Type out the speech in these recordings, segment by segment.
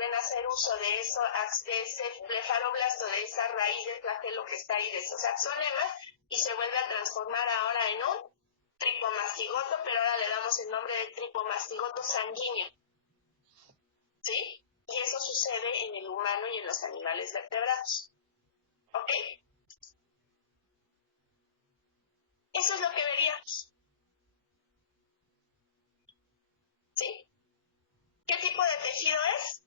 vuelven a hacer uso de eso, de ese blefaroblasto, de esa raíz del flagelo que está ahí de esos axonemas, y se vuelve a transformar ahora en un tripomastigoto, pero ahora le damos el nombre de tripomastigoto sanguíneo. ¿Sí? Y eso sucede en el humano y en los animales vertebrados. ¿Ok? Eso es lo que veríamos. ¿Sí? ¿Qué tipo de tejido es?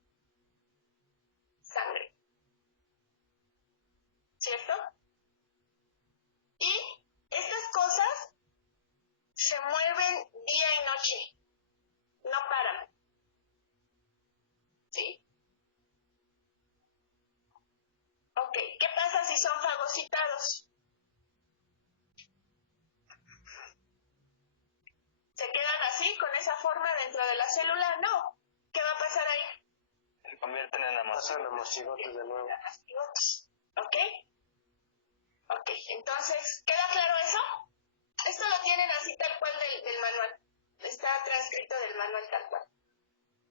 Sangre. ¿Cierto? Y estas cosas se mueven día y noche. No paran. ¿Sí? Ok, ¿qué pasa si son fagocitados? ¿Se quedan así, con esa forma dentro de la célula? No. ¿Qué va a pasar ahí? Se convierten en amastigotes de nuevo. ¿Ok? Ok, entonces, ¿queda claro eso? Esto lo tienen así tal cual del manual. Está transcrito del manual tal cual.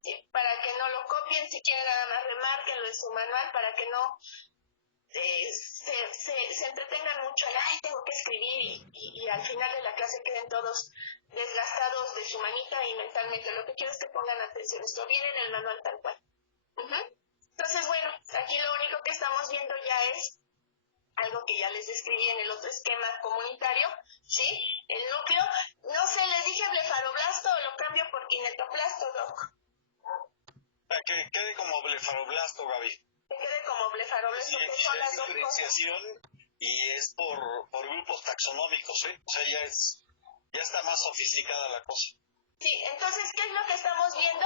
¿Sí? Para que no lo copien, si quieren nada más remárquenlo en su manual para que no se entretengan mucho en, ay, tengo que escribir y al final de la clase queden todos desgastados de su manita y mentalmente. Lo que quiero es que pongan atención. Esto viene en el manual tal cual. Entonces, bueno, aquí lo único que estamos viendo ya es algo que ya les describí en el otro esquema comunitario, ¿sí? El núcleo, no sé, les dije blefaroblasto o lo cambio por kinetoplasto, Doc. Que quede como blefaroblasto, Gaby. Que quede como blefaroblasto, Sí, que son es las dos cosas. diferenciación y es por grupos taxonómicos, ¿eh? O sea, ya está más sofisticada la cosa. Sí, entonces, ¿qué es lo que estamos viendo?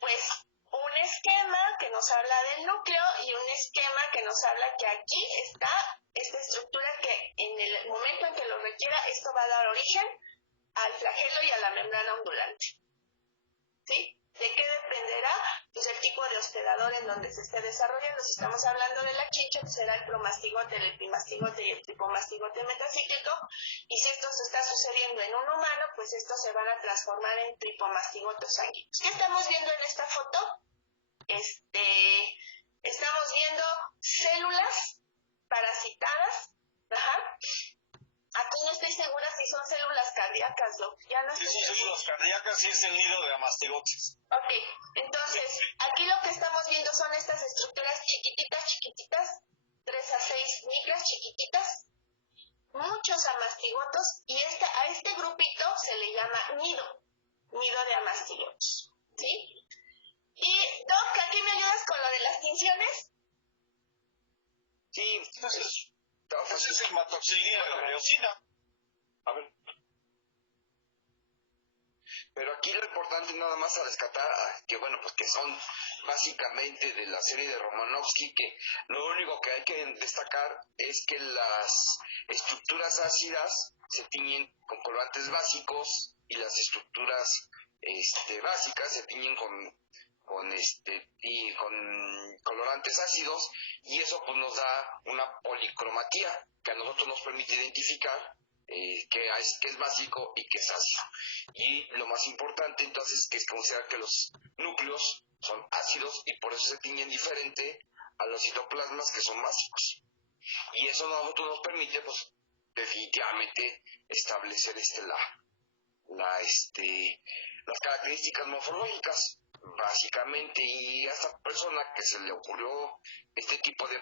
Pues un esquema que nos habla del núcleo y un esquema que nos habla que aquí está esta estructura que en el momento en que lo requiera, esto va a dar origen al flagelo y a la membrana ondulante. ¿Sí? ¿De qué dependerá? Pues el tipo de hospedador en donde se esté desarrollando. Si estamos hablando de la chincha, pues será el promastigote, el epimastigote y el tripomastigote metacíclico. Y si esto se está sucediendo en un humano, pues estos se van a transformar en tripomastigotos sanguíneos. ¿Qué estamos viendo en esta foto? Estamos viendo células parasitadas. Ajá. Aquí no estoy segura si son células cardíacas, Doc. Ya no Sí, estoy son células cardíacas y es el nido de amastigotes. Ok, entonces, aquí lo que estamos viendo son estas estructuras chiquititas, 3 a 6 micras chiquititas, muchos amastigotos, y a este grupito se le llama nido de amastigotos, ¿sí? Y, Doc, ¿aquí me ayudas con lo de las tinciones? Sí, entonces, pues es hematoxilina de la eosina. A ver. Pero aquí lo importante nada más a rescatar, que bueno, pues que son básicamente de la serie de Romanovsky, que lo único que hay que destacar es que las estructuras ácidas se tiñen con colorantes básicos y las estructuras básicas se tiñen con colorantes ácidos, y eso pues nos da una policromatía que a nosotros nos permite identificar que es básico y que es ácido. Y lo más importante entonces que es considerar que los núcleos son ácidos y por eso se tiñen diferente a los citoplasmas que son básicos. Y eso a nosotros nos permite pues definitivamente establecer las características morfológicas básicamente. Y a esta persona que se le ocurrió este tipo de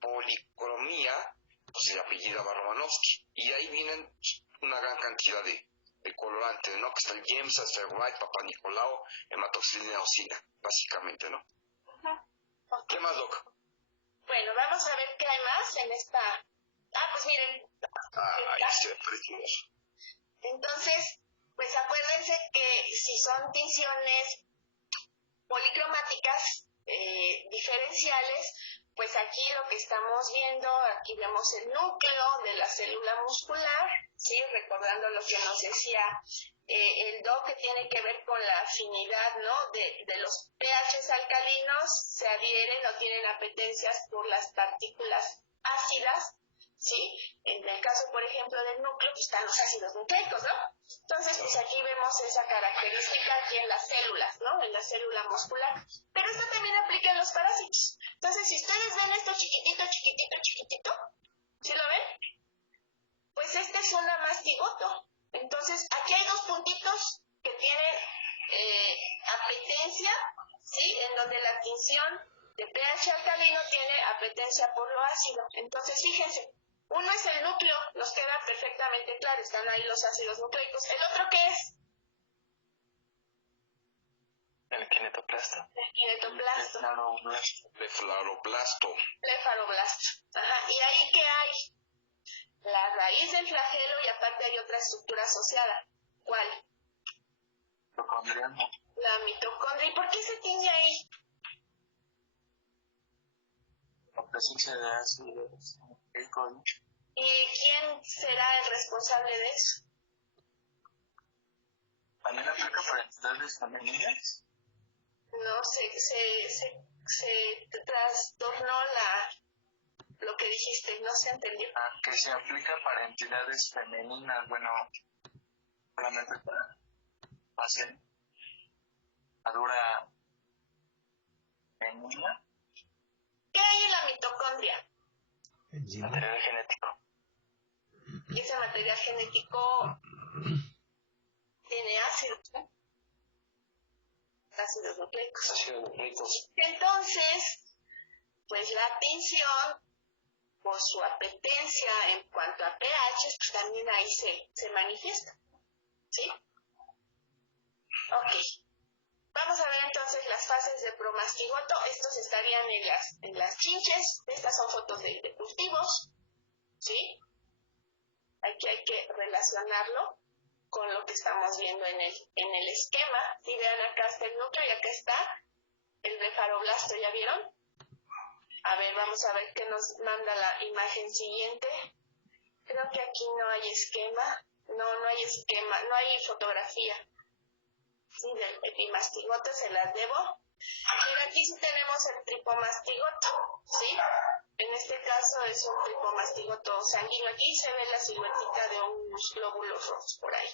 policromía, pues se apellida Romanovsky, y de ahí vienen una gran cantidad de colorantes, ¿no? Que está el Giemsa, Ferrite, Papa Nicolau, hematoxilina eosina, básicamente, ¿no? Okay. ¿Qué más, Doc? Bueno, vamos a ver qué hay más en esta... pues miren. Ay, se precioso. Entonces, pues acuérdense que si son tinciones policromáticas diferenciales, pues aquí lo que estamos viendo, aquí vemos el núcleo de la célula muscular, ¿sí? Recordando lo que nos decía el Doc, que tiene que ver con la afinidad, ¿no? De los pHs alcalinos, se adhieren o tienen apetencias por las partículas ácidas, ¿sí? En el caso, por ejemplo, del núcleo, pues están los ácidos nucleicos, ¿no? Entonces, pues aquí vemos esa característica aquí en las células, ¿no? En la célula muscular. Pero esto también aplica en los parásitos. Entonces, si ustedes ven esto chiquitito, chiquitito, chiquitito, ¿sí lo ven? Pues este es un amastigoto. Entonces, aquí hay dos puntitos que tienen apetencia, ¿sí? En donde la tinción de pH alcalino tiene apetencia por lo ácido. Entonces, fíjense, uno es el núcleo, nos queda perfectamente claro, están ahí los ácidos nucleicos. ¿El otro qué es? El kinetoplasto. El kinetoplasto. Blefaroblasto. Blefaroblasto. Ajá. ¿Y ahí qué hay? La raíz del flagelo y aparte hay otra estructura asociada. ¿Cuál? Mitocondria. La mitocondria. ¿Y por qué se tiñe ahí? La presencia de ácidos nucleicos. ¿Y quién será el responsable de eso? ¿También aplica para entidades femeninas? No, se trastornó lo que dijiste, no se entendió. Que se aplica para entidades femeninas, bueno, solamente para hacer madura femenina. ¿Qué hay en la mitocondria? Material genético. Y ese material genético tiene ácidos, ¿no? Ácidos nucleicos. Ácidos nucleicos. Entonces, pues la tinción, por su apetencia en cuanto a pH, pues también ahí se manifiesta. ¿Sí? Ok. Vamos a ver entonces las fases de promastigoto. Estos estarían en las chinches. Estas son fotos de cultivos. ¿Sí? Aquí hay que relacionarlo con lo que estamos viendo en el esquema. Si vean, acá está el núcleo y acá está el blefaroblasto. ¿Ya vieron? A ver, vamos a ver qué nos manda la imagen siguiente. Creo que aquí no hay esquema. No hay esquema, no hay fotografía. Sí, del epimastigote se las debo. Pero aquí sí tenemos el tripomastigoto, ¿sí? En este caso es un tripomastigoto sanguíneo. Aquí se ve la siluetita de unos glóbulos rojos por ahí,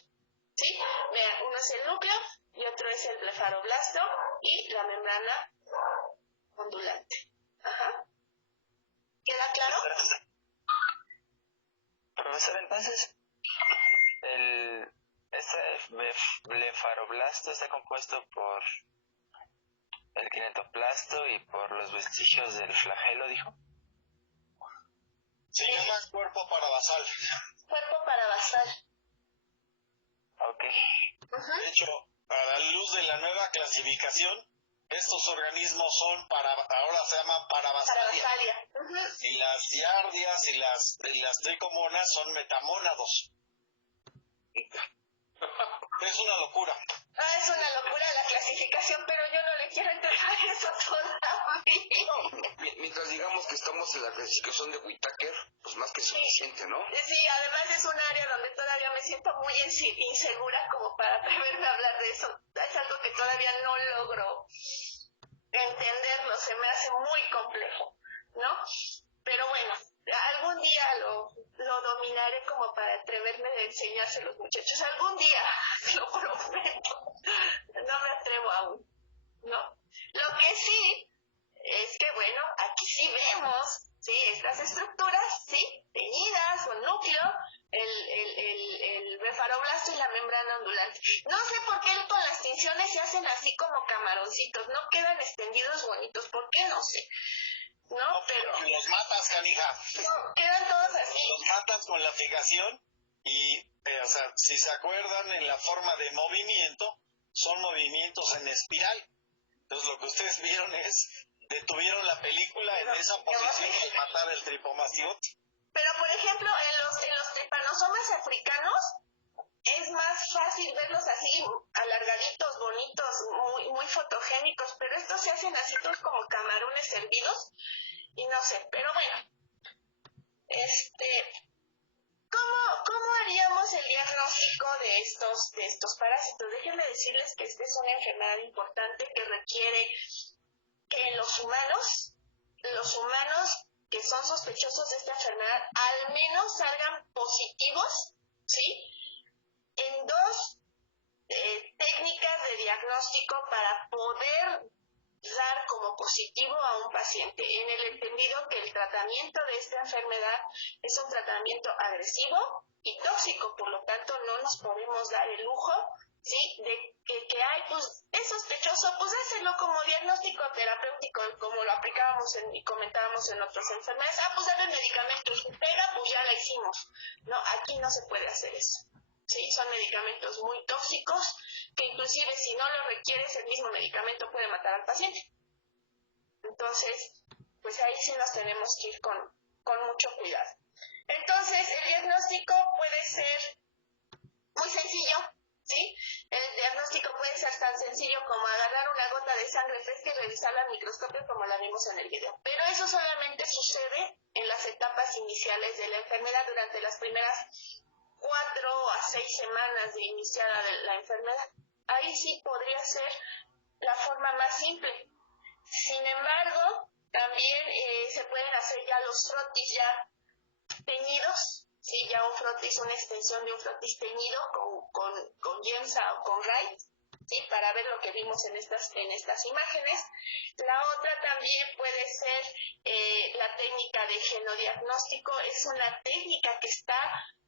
¿sí? Vean, uno es el núcleo y otro es el blefaroblasto y la membrana ondulante. Ajá. ¿Queda claro? Profesor, entonces, este blefaroblasto está compuesto por el kinetoplasto y por los vestigios del flagelo, dijo. Se llama cuerpo parabasal. Cuerpo parabasal. Ok. De hecho, a la luz de la nueva clasificación, estos organismos son ahora se llama parabasalia. Parabasalia. Y las giardias y las tricomonas son metamónados. Es una locura. Es una locura la clasificación, pero yo no le quiero entregar eso todavía. Mientras digamos que estamos en la clasificación de Whittaker, pues más que suficiente, ¿no? Sí, además es un área donde todavía me siento muy insegura como para atreverme a hablar de eso. Es algo que todavía no logro entenderlo, se me hace muy complejo, ¿no? Pero bueno, algún día lo dominaré como para atreverme a enseñarse a los muchachos. Algún día, lo prometo. No me atrevo aún, ¿no? Lo que sí es que, bueno, aquí sí vemos, ¿sí? Estas estructuras, ¿sí? Teñidas con núcleo, el blefaroblasto y la membrana ondulante. No sé por qué con las tinciones se hacen así como camaroncitos, no quedan extendidos bonitos, ¿por qué? No sé. No, pero... Los matas, canija. No, quedan todos así. Los matas con la fijación y, o sea, si se acuerdan, en la forma de movimiento, son movimientos en espiral. Entonces, lo que ustedes vieron detuvieron la película en esa posición de matar el tripomastigote. Pero, por ejemplo, en los tripanosomas africanos, es más fácil verlos así, alargaditos, bonitos, muy fotogénicos, pero estos se hacen así todos como camarones hervidos, y no sé, pero bueno, ¿cómo haríamos el diagnóstico de estos parásitos? Déjenme decirles que esta es una enfermedad importante que requiere que en los humanos que son sospechosos de esta enfermedad al menos salgan positivos, ¿sí? En dos técnicas de diagnóstico para poder dar como positivo a un paciente, en el entendido que el tratamiento de esta enfermedad es un tratamiento agresivo y tóxico, por lo tanto no nos podemos dar el lujo, ¿sí?, de que hay, pues, es sospechoso, pues hacerlo como diagnóstico terapéutico, como lo aplicábamos y comentábamos en otras enfermedades. Pues dale medicamentos, pega, pues ya la hicimos. No, aquí no se puede hacer eso. Sí, son medicamentos muy tóxicos que inclusive si no lo requieres, el mismo medicamento puede matar al paciente. Entonces, pues ahí sí nos tenemos que ir con mucho cuidado. Entonces, el diagnóstico puede ser muy sencillo, ¿sí? El diagnóstico puede ser tan sencillo como agarrar una gota de sangre fresca y revisarla al microscopio como la vimos en el video. Pero eso solamente sucede en las etapas iniciales de la enfermedad, durante las primeras 4 a 6 semanas de iniciada la enfermedad. Ahí sí podría ser la forma más simple. Sin embargo, también se pueden hacer ya los frotis ya teñidos, ¿sí? Ya un frotis, una extensión de un frotis teñido con Gemsa o con Wright, ¿sí? Para ver lo que vimos en estas imágenes. La otra también puede ser la técnica de genodiagnóstico. Es una técnica que está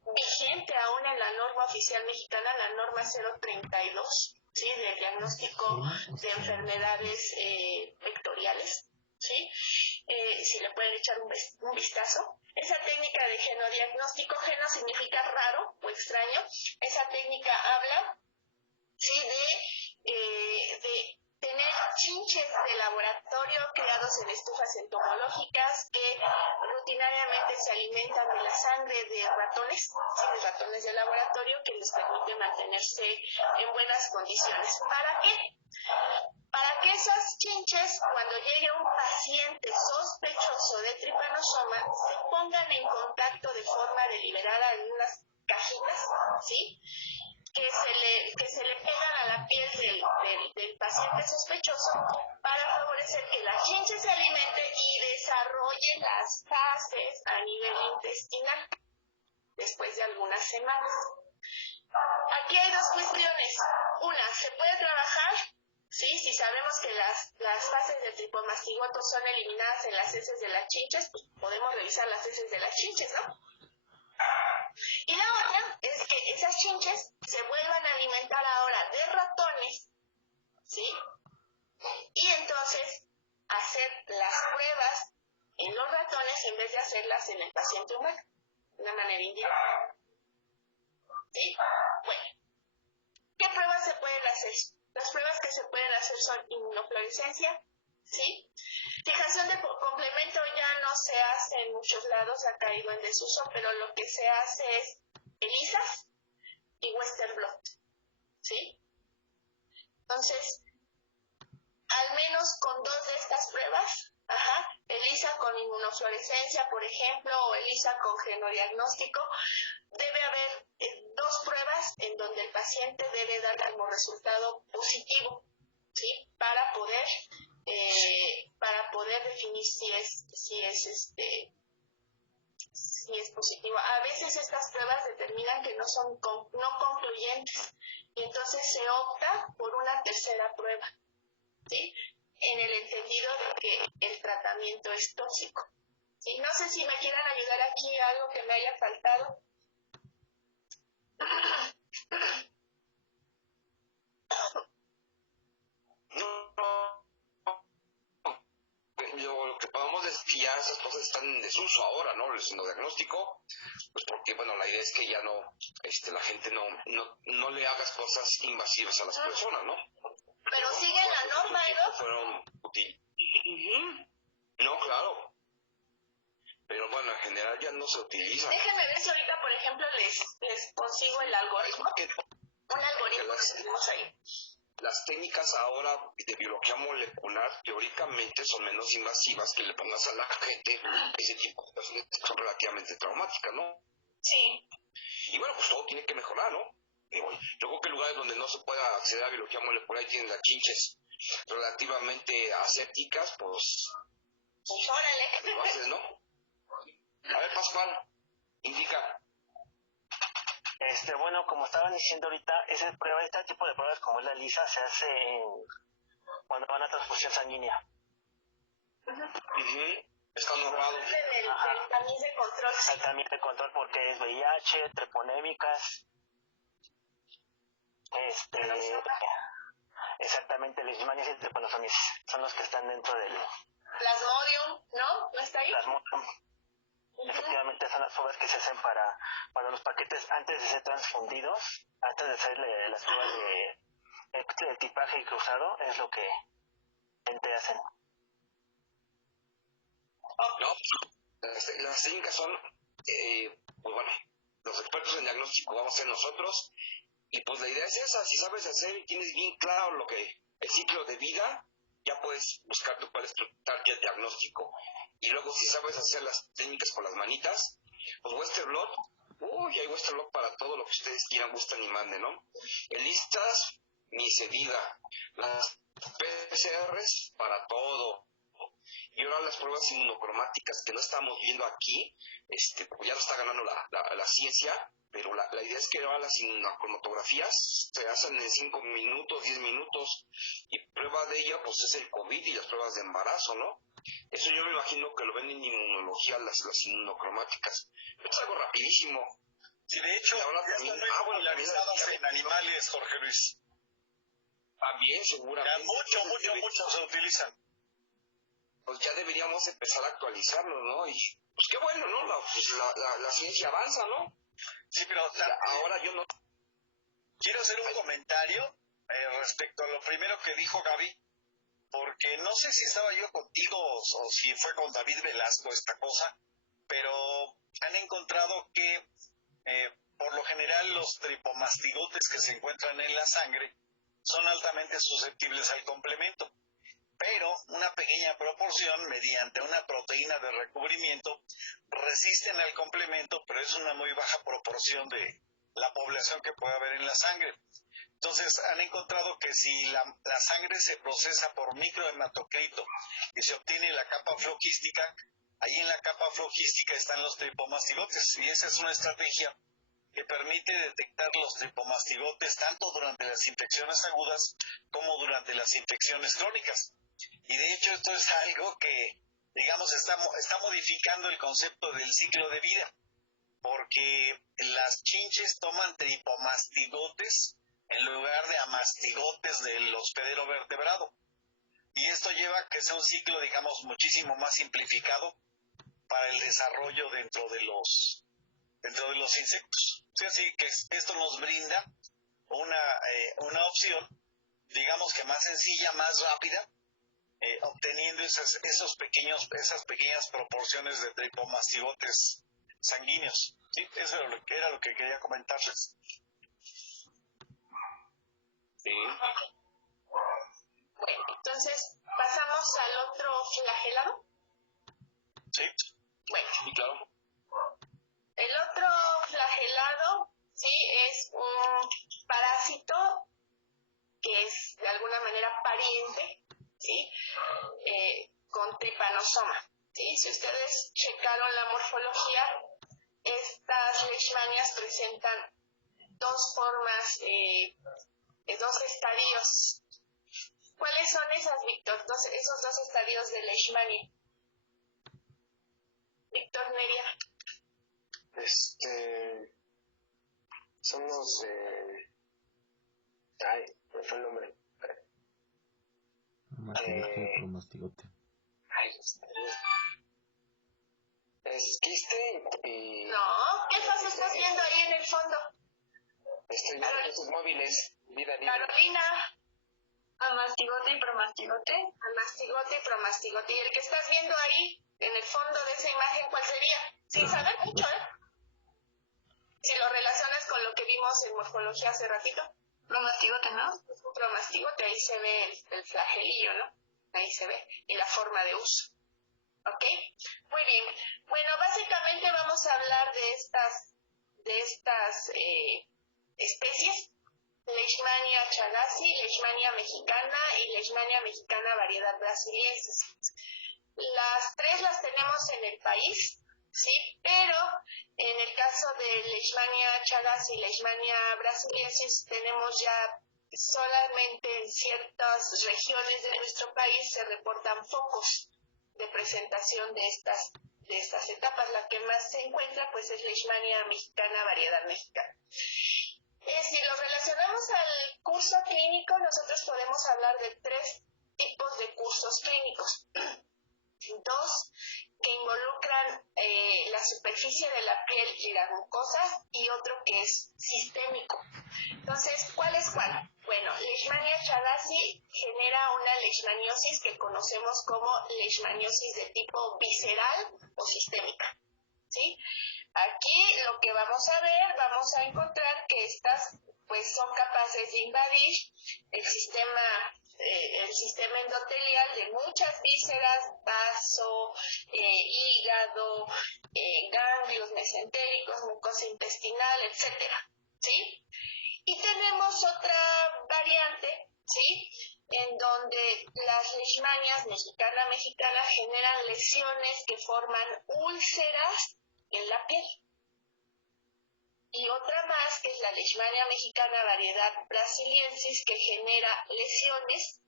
vigente aún en la norma oficial mexicana, la norma 032, ¿sí? De diagnóstico de enfermedades vectoriales, ¿sí? Si le pueden echar un vistazo. Esa técnica de genodiagnóstico, geno significa raro o extraño. Esa técnica habla, ¿sí?, de tener chinches de laboratorio creados en estufas entomológicas que rutinariamente se alimentan de la sangre de ratones, ¿sí?, de ratones de laboratorio, que les permite mantenerse en buenas condiciones. ¿Para qué? Para que esas chinches, cuando llegue un paciente sospechoso de tripanosoma, se pongan en contacto de forma deliberada en unas cajitas, ¿sí?, que se le pegan a la piel del paciente sospechoso para favorecer que la chinche se alimente y desarrolle las fases a nivel intestinal después de algunas semanas. Aquí hay dos cuestiones. Una, se puede trabajar, ¿sí? Si sabemos que las fases del tripomastigoto son eliminadas en las heces de las chinches, pues podemos revisar las heces de las chinches, ¿no? Y la otra es que esas chinches se vuelvan a alimentar ahora de ratones, ¿sí? Y entonces hacer las pruebas en los ratones en vez de hacerlas en el paciente humano, de una manera indirecta. ¿Sí? Bueno, ¿qué pruebas se pueden hacer? Las pruebas que se pueden hacer son inmunofluorescencia, ¿sí? Fijación de complemento ya no se hace en muchos lados, ha caído en desuso, pero lo que se hace es ELISA y Western blot, ¿sí? Entonces, al menos con 2 de estas pruebas, ELISA con inmunofluorescencia, por ejemplo, o ELISA con genodiagnóstico, debe haber 2 pruebas en donde el paciente debe dar como resultado positivo, ¿sí? Para poder definir si es positivo. A veces estas pruebas determinan que no son no concluyentes y entonces se opta por una tercera prueba, ¿sí? En el entendido de que el tratamiento es tóxico, ¿sí? No sé si me quieran ayudar aquí, algo que me haya faltado. Lo que podemos decir que ya esas cosas están en desuso ahora, ¿no? El diagnóstico, pues porque, bueno, la idea es que ya no, la gente no le hagas cosas invasivas a las personas, ¿no? Pero siguen la norma, ¿no? Fueron útiles. No, claro. Pero bueno, en general ya no se utiliza. Déjenme ver si ahorita, por ejemplo, les consigo el algoritmo. Un algoritmo que tenemos ahí. Las técnicas ahora de biología molecular teóricamente son menos invasivas que le pongas a la gente ese tipo de situaciones que son relativamente traumáticas, ¿no? Sí. Y bueno, pues todo tiene que mejorar, ¿no? Yo creo que lugares donde no se pueda acceder a biología molecular y tienen las chinches relativamente asépticas, pues órale. lo haces, ¿no? A ver, Pascual, indica. Bueno, como estaban diciendo ahorita, este tipo de pruebas como es la ELISA se hace cuando van a transfusión sanguínea. Está normado. El tamiz de control. El tamiz de control porque es VIH, treponémicas, exactamente, leishmaniasis y trepanosomiasis son los que están dentro del Plasmodium, ¿no? ¿No está ahí? Plasmodium. Efectivamente son las pruebas que se hacen para cuando los paquetes antes de ser transfundidos, antes de hacer las pruebas de tipaje y cruzado, es lo que te hacen. No, las técnicas son, pues bueno, los expertos en diagnóstico vamos a ser nosotros, y pues la idea es esa, si sabes hacer y tienes bien claro el ciclo de vida, ya puedes buscar cuál es tu target diagnóstico. Y luego si sabes hacer las técnicas con las manitas, pues Western Blot, hay Western Blot para todo lo que ustedes quieran, gustan y manden, ¿no? Listas, ni se diga. Las PCRs para todo. Y ahora las pruebas inmunocromáticas que no estamos viendo aquí, pues ya lo está ganando la ciencia, pero la idea es que ahora las inmunocromatografías se hacen en 5 minutos, 10 minutos, y prueba de ella pues es el COVID y las pruebas de embarazo, ¿no? Eso yo me imagino que lo ven en inmunología, las inmunocromáticas. Es algo rapidísimo. Sí, de hecho, ya también, están muy popularizados en animales, Jorge Luis. También, seguramente. Ya mucho se utilizan. Pues ya deberíamos empezar a actualizarlo, ¿no? Y pues qué bueno, ¿no? La ciencia avanza, ¿no? Sí, pero ahora yo no... Quiero hacer un comentario respecto a lo primero que dijo Gaby, porque no sé si estaba yo contigo o si fue con David Velasco esta cosa, pero han encontrado que por lo general los tripomastigotes que se encuentran en la sangre son altamente susceptibles al complemento, pero una pequeña proporción, mediante una proteína de recubrimiento, resisten al complemento, pero es una muy baja proporción de la población que puede haber en la sangre. Entonces han encontrado que si la sangre se procesa por microhematocrito y se obtiene la capa floquística, ahí en la capa floquística están los tripomastigotes, y esa es una estrategia que permite detectar los tripomastigotes tanto durante las infecciones agudas como durante las infecciones crónicas. Y de hecho esto es algo que, digamos, está modificando el concepto del ciclo de vida, porque las chinches toman tripomastigotes en lugar de amastigotes del hospedero vertebrado. Y esto lleva a que sea un ciclo, digamos, muchísimo más simplificado para el desarrollo dentro de los insectos. O sea, así que esto nos brinda una opción, digamos que más sencilla, más rápida, obteniendo esas pequeñas proporciones de tripomastigotes sanguíneos. Sí, eso era lo que quería comentarles. Sí. Bueno, entonces, ¿pasamos al otro flagelado? Sí. Bueno. Sí, claro. El otro flagelado, sí, es un parásito que es de alguna manera pariente, ¿sí? Con tripanosoma, ¿sí? Si ustedes checaron la morfología, estas leishmanias presentan dos formas, dos estadios. ¿Cuáles son esas, Víctor? Esos dos estadios de leishmania. Víctor Neria. Son los me fue el nombre. Mastigote, promastigote. Es quiste y... No, ¿qué fase estás viendo ahí en el fondo? Estoy viendo estos móviles, vida libre. Carolina. Amastigote y promastigote. Amastigote y promastigote. ¿Y el que estás viendo ahí, en el fondo de esa imagen, cuál sería? Sin saber mucho, ¿eh? Si lo relacionas con lo que vimos en morfología hace ratito. Promastigote, ¿no? Promastigote, ahí se ve el flagelillo, ¿no? Ahí se ve. Y la forma de uso. ¿Ok? Muy bien. Bueno, básicamente vamos a hablar de estas especies. Leishmania chagasi, Leishmania mexicana y Leishmania mexicana variedad brasiliensis. Las tres las tenemos en el país, ¿sí? Pero en el caso de Leishmania chagas y Leishmania brasiliensis tenemos ya solamente en ciertas regiones de nuestro país se reportan focos de presentación de estas etapas. La que más se encuentra pues es Leishmania mexicana, variedad mexicana. Si lo relacionamos al curso clínico, nosotros podemos hablar de 3 tipos de cursos clínicos. 2 que involucran la superficie de la piel y las mucosas, y otro que es sistémico. Entonces, ¿cuál es cuál? Bueno, Leishmania chagas genera una leishmaniosis que conocemos como leishmaniosis de tipo visceral o sistémica, ¿sí? Aquí lo que vamos a ver, vamos a encontrar que estas pues son capaces de invadir el sistema endotelial de muchas vísceras, vaso, hígado, ganglios mesentéricos, mucosa intestinal, etcétera, ¿sí? Y tenemos otra variante, ¿sí? En donde las leishmanias mexicana generan lesiones que forman úlceras en la piel. Y otra más, que es la Leishmania mexicana variedad brasiliensis, que genera lesiones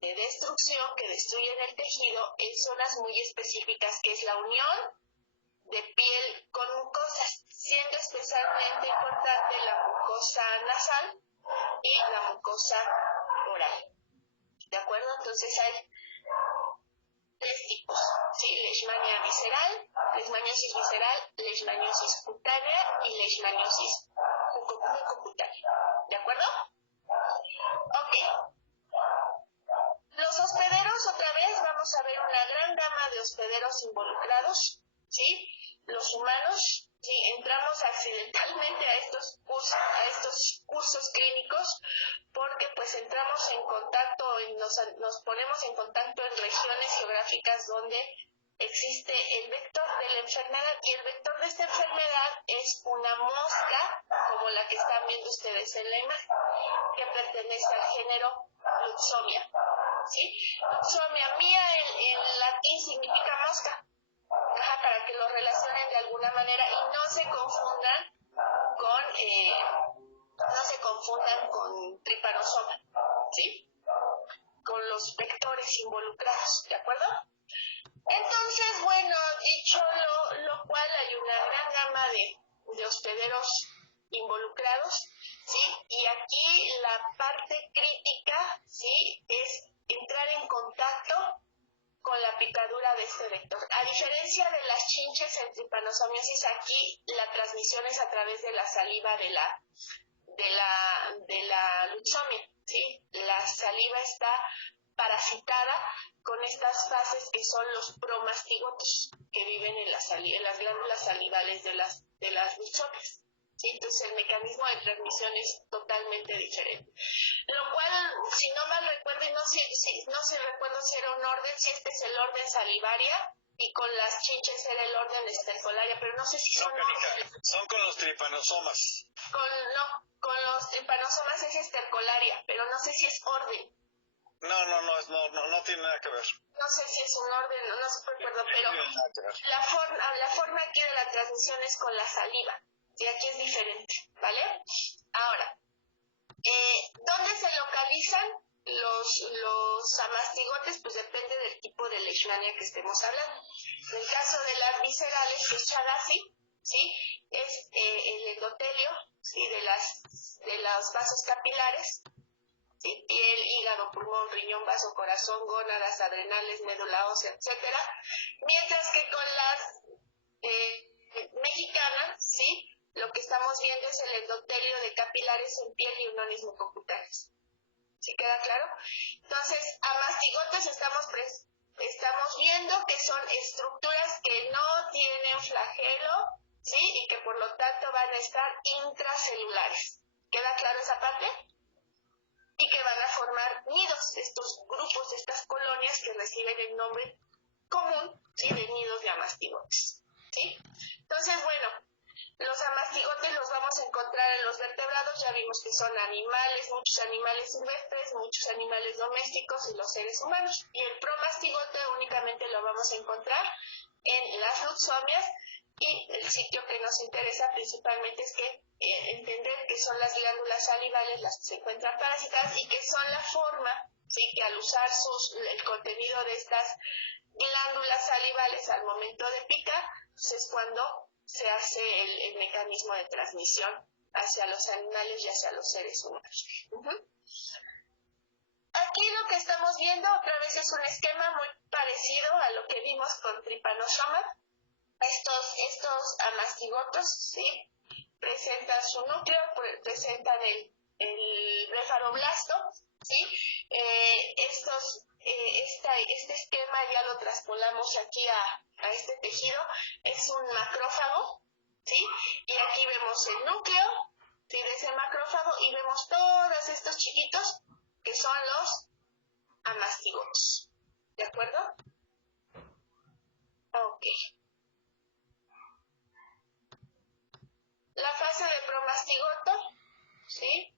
de destrucción que destruyen el tejido en zonas muy específicas, que es la unión de piel con mucosas, siendo especialmente importante la mucosa nasal y la mucosa oral. ¿De acuerdo? Entonces hay 3 tipos, ¿sí? Leishmania visceral, leishmaniosis visceral, leishmaniosis cutánea y leishmaniosis mucocutánea. ¿De acuerdo? Ok. Los hospederos, otra vez, vamos a ver una gran gama de hospederos involucrados, ¿sí? Los humanos, ¿sí? Entramos accidentalmente a estos cursos clínicos porque pues entramos en contacto, nos ponemos en contacto en regiones geográficas donde existe el vector de la enfermedad, y el vector de esta enfermedad es una mosca, como la que están viendo ustedes en la imagen, que pertenece al género Luxomia, ¿sí? Luxomia, mía en latín significa mosca, para que lo relacionen de alguna manera y no se confundan con Trypanosoma, ¿sí? Con los vectores involucrados, ¿de acuerdo? Entonces, bueno, dicho lo cual, hay una gran gama de hospederos involucrados, ¿sí? Y aquí la parte crítica, ¿sí? Es entrar en contacto con la picadura de este vector. A diferencia de las chinches en tripanosomiasis, aquí la transmisión es a través de la saliva de la Luxomia, ¿sí? La saliva está parasitada con estas fases que son los promastigotos, que viven en las glándulas salivales de las Luxomias, ¿sí? Entonces el mecanismo de transmisión es totalmente diferente. Lo cual, si no mal recuerdo, y no sé recuerdo si era un orden, si este es el orden salivaria, y con las chinches era el orden estercolaria, pero no sé si son órdenes. Son con los tripanosomas. Con los tripanosomas es estercolaria, pero no sé si es orden. No tiene nada que ver. No sé si es un orden, no se recuerdo, pero la forma aquí de la transmisión es con la saliva, y aquí es diferente, ¿vale? Ahora, ¿dónde se localizan los amastigotes? Pues depende del tipo de leishmania que estemos hablando. En el caso de las viscerales, que es Chagas, ¿sí? Es el endotelio, ¿sí? de los vasos capilares, ¿sí? Piel, hígado, pulmón, riñón, vaso, corazón, gónadas, adrenales, médula ósea, etcétera. Mientras que con las mexicanas, ¿sí? Lo que estamos viendo es el endotelio de capilares en piel y uniones mucocutáneas. ¿Sí queda claro? Entonces, a mastigotes estamos viendo que son estructuras que no tienen flagelo, ¿sí? Y que por lo tanto van a estar intracelulares. ¿Queda claro esa parte? Y que van a formar nidos, estos grupos, estas colonias que reciben el nombre común, ¿sí? De nidos de amastigotes, ¿sí? Entonces, bueno, los amastigotes los vamos a encontrar en los vertebrados, ya vimos que son animales, muchos animales silvestres, muchos animales domésticos y los seres humanos. Y el promastigote únicamente lo vamos a encontrar en las luxomias, y el sitio que nos interesa principalmente es que entender que son las glándulas salivales las que se encuentran parasitadas y que son la forma, ¿sí?, que al usar el contenido de estas glándulas salivales al momento de picar, pues es cuando se hace el mecanismo de transmisión hacia los animales y hacia los seres humanos. Aquí lo que estamos viendo otra vez es un esquema muy parecido a lo que vimos con Trypanosoma. Estos amastigotos, ¿sí?, presentan su núcleo, presentan el blefaroblasto, ¿sí? Este esquema ya lo traspolamos aquí a este tejido, es un macrófago, ¿sí? Y aquí vemos el núcleo, ¿sí?, de ese macrófago, y vemos todos estos chiquitos que son los amastigotos. ¿De acuerdo? Ok. La fase de promastigoto, ¿sí?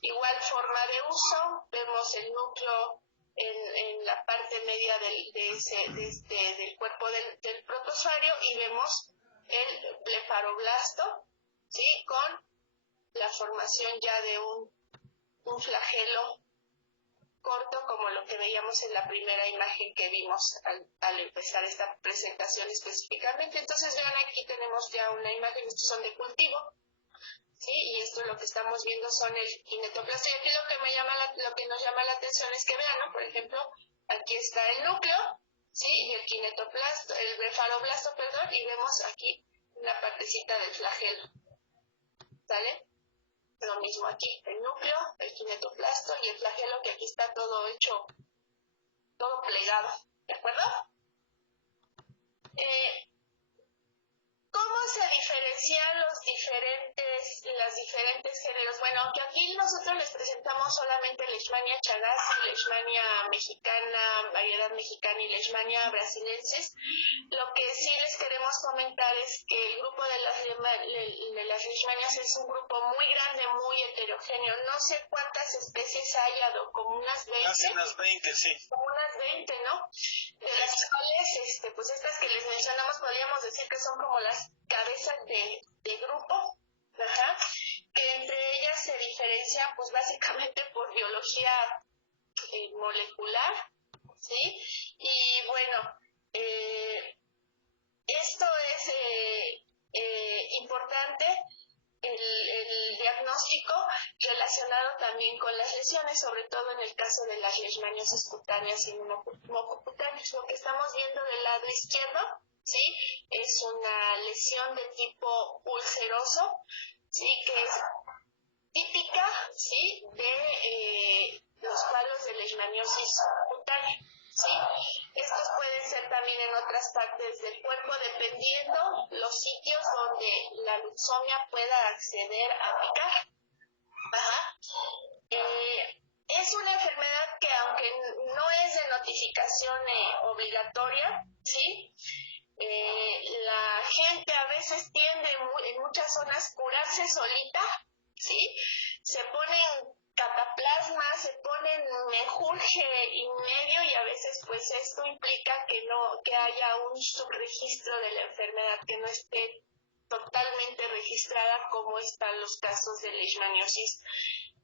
Igual forma de uso, vemos el núcleo en la parte media del cuerpo del protozoario, y vemos el blefaroblasto, ¿sí?, con la formación ya de un flagelo corto, como lo que veíamos en la primera imagen que vimos al empezar esta presentación específicamente. Entonces vean, aquí tenemos ya una imagen, estos son de cultivo, ¿sí? Y esto lo que estamos viendo son el kinetoplasto. Y aquí lo que nos llama la atención es que vean, ¿no? Por ejemplo, aquí está el núcleo, ¿sí?, y el kinetoplasto, el blefaroblasto, perdón, y vemos aquí una partecita del flagelo, ¿sale? Lo mismo aquí, el núcleo, el kinetoplasto y el flagelo, que aquí está todo hecho, todo plegado, ¿de acuerdo? ¿Cómo se diferencian los diferentes géneros? Bueno, aunque aquí nosotros les presentamos solamente Leishmania chanasi, Leishmania mexicana, variedad mexicana, y Leishmania brasilensis, lo que sí les queremos comentar es que el grupo de las Leishmanias es un grupo muy grande, muy heterogéneo. No sé cuántas especies haya, como unas 20. Casi unas 20, sí. Como unas 20, ¿no? De las cuales, pues estas que les mencionamos, podríamos decir que son como las cabezas de grupo, que entre ellas se diferencian, pues básicamente por biología molecular, ¿sí? Y bueno, esto es importante, el diagnóstico relacionado también con las lesiones, sobre todo en el caso de las leishmaniosis cutáneas y mucocutáneas. Lo que estamos viendo del lado izquierdo, ¿sí?, es una lesión de tipo ulceroso, ¿sí?, que es típica, ¿sí?, de los cuadros de leishmaniosis cutánea, ¿sí? Estos pueden ser también en otras partes del cuerpo, dependiendo los sitios donde la luxomia pueda acceder a picar. Es una enfermedad que, aunque no es de notificación obligatoria, ¿sí?, la gente a veces tiende en muchas zonas curarse solita, ¿sí? Se ponen cataplasmas, se ponen menjurje y medio, y a veces pues esto implica que haya un subregistro de la enfermedad, que no esté totalmente registrada, como están los casos de leishmaniosis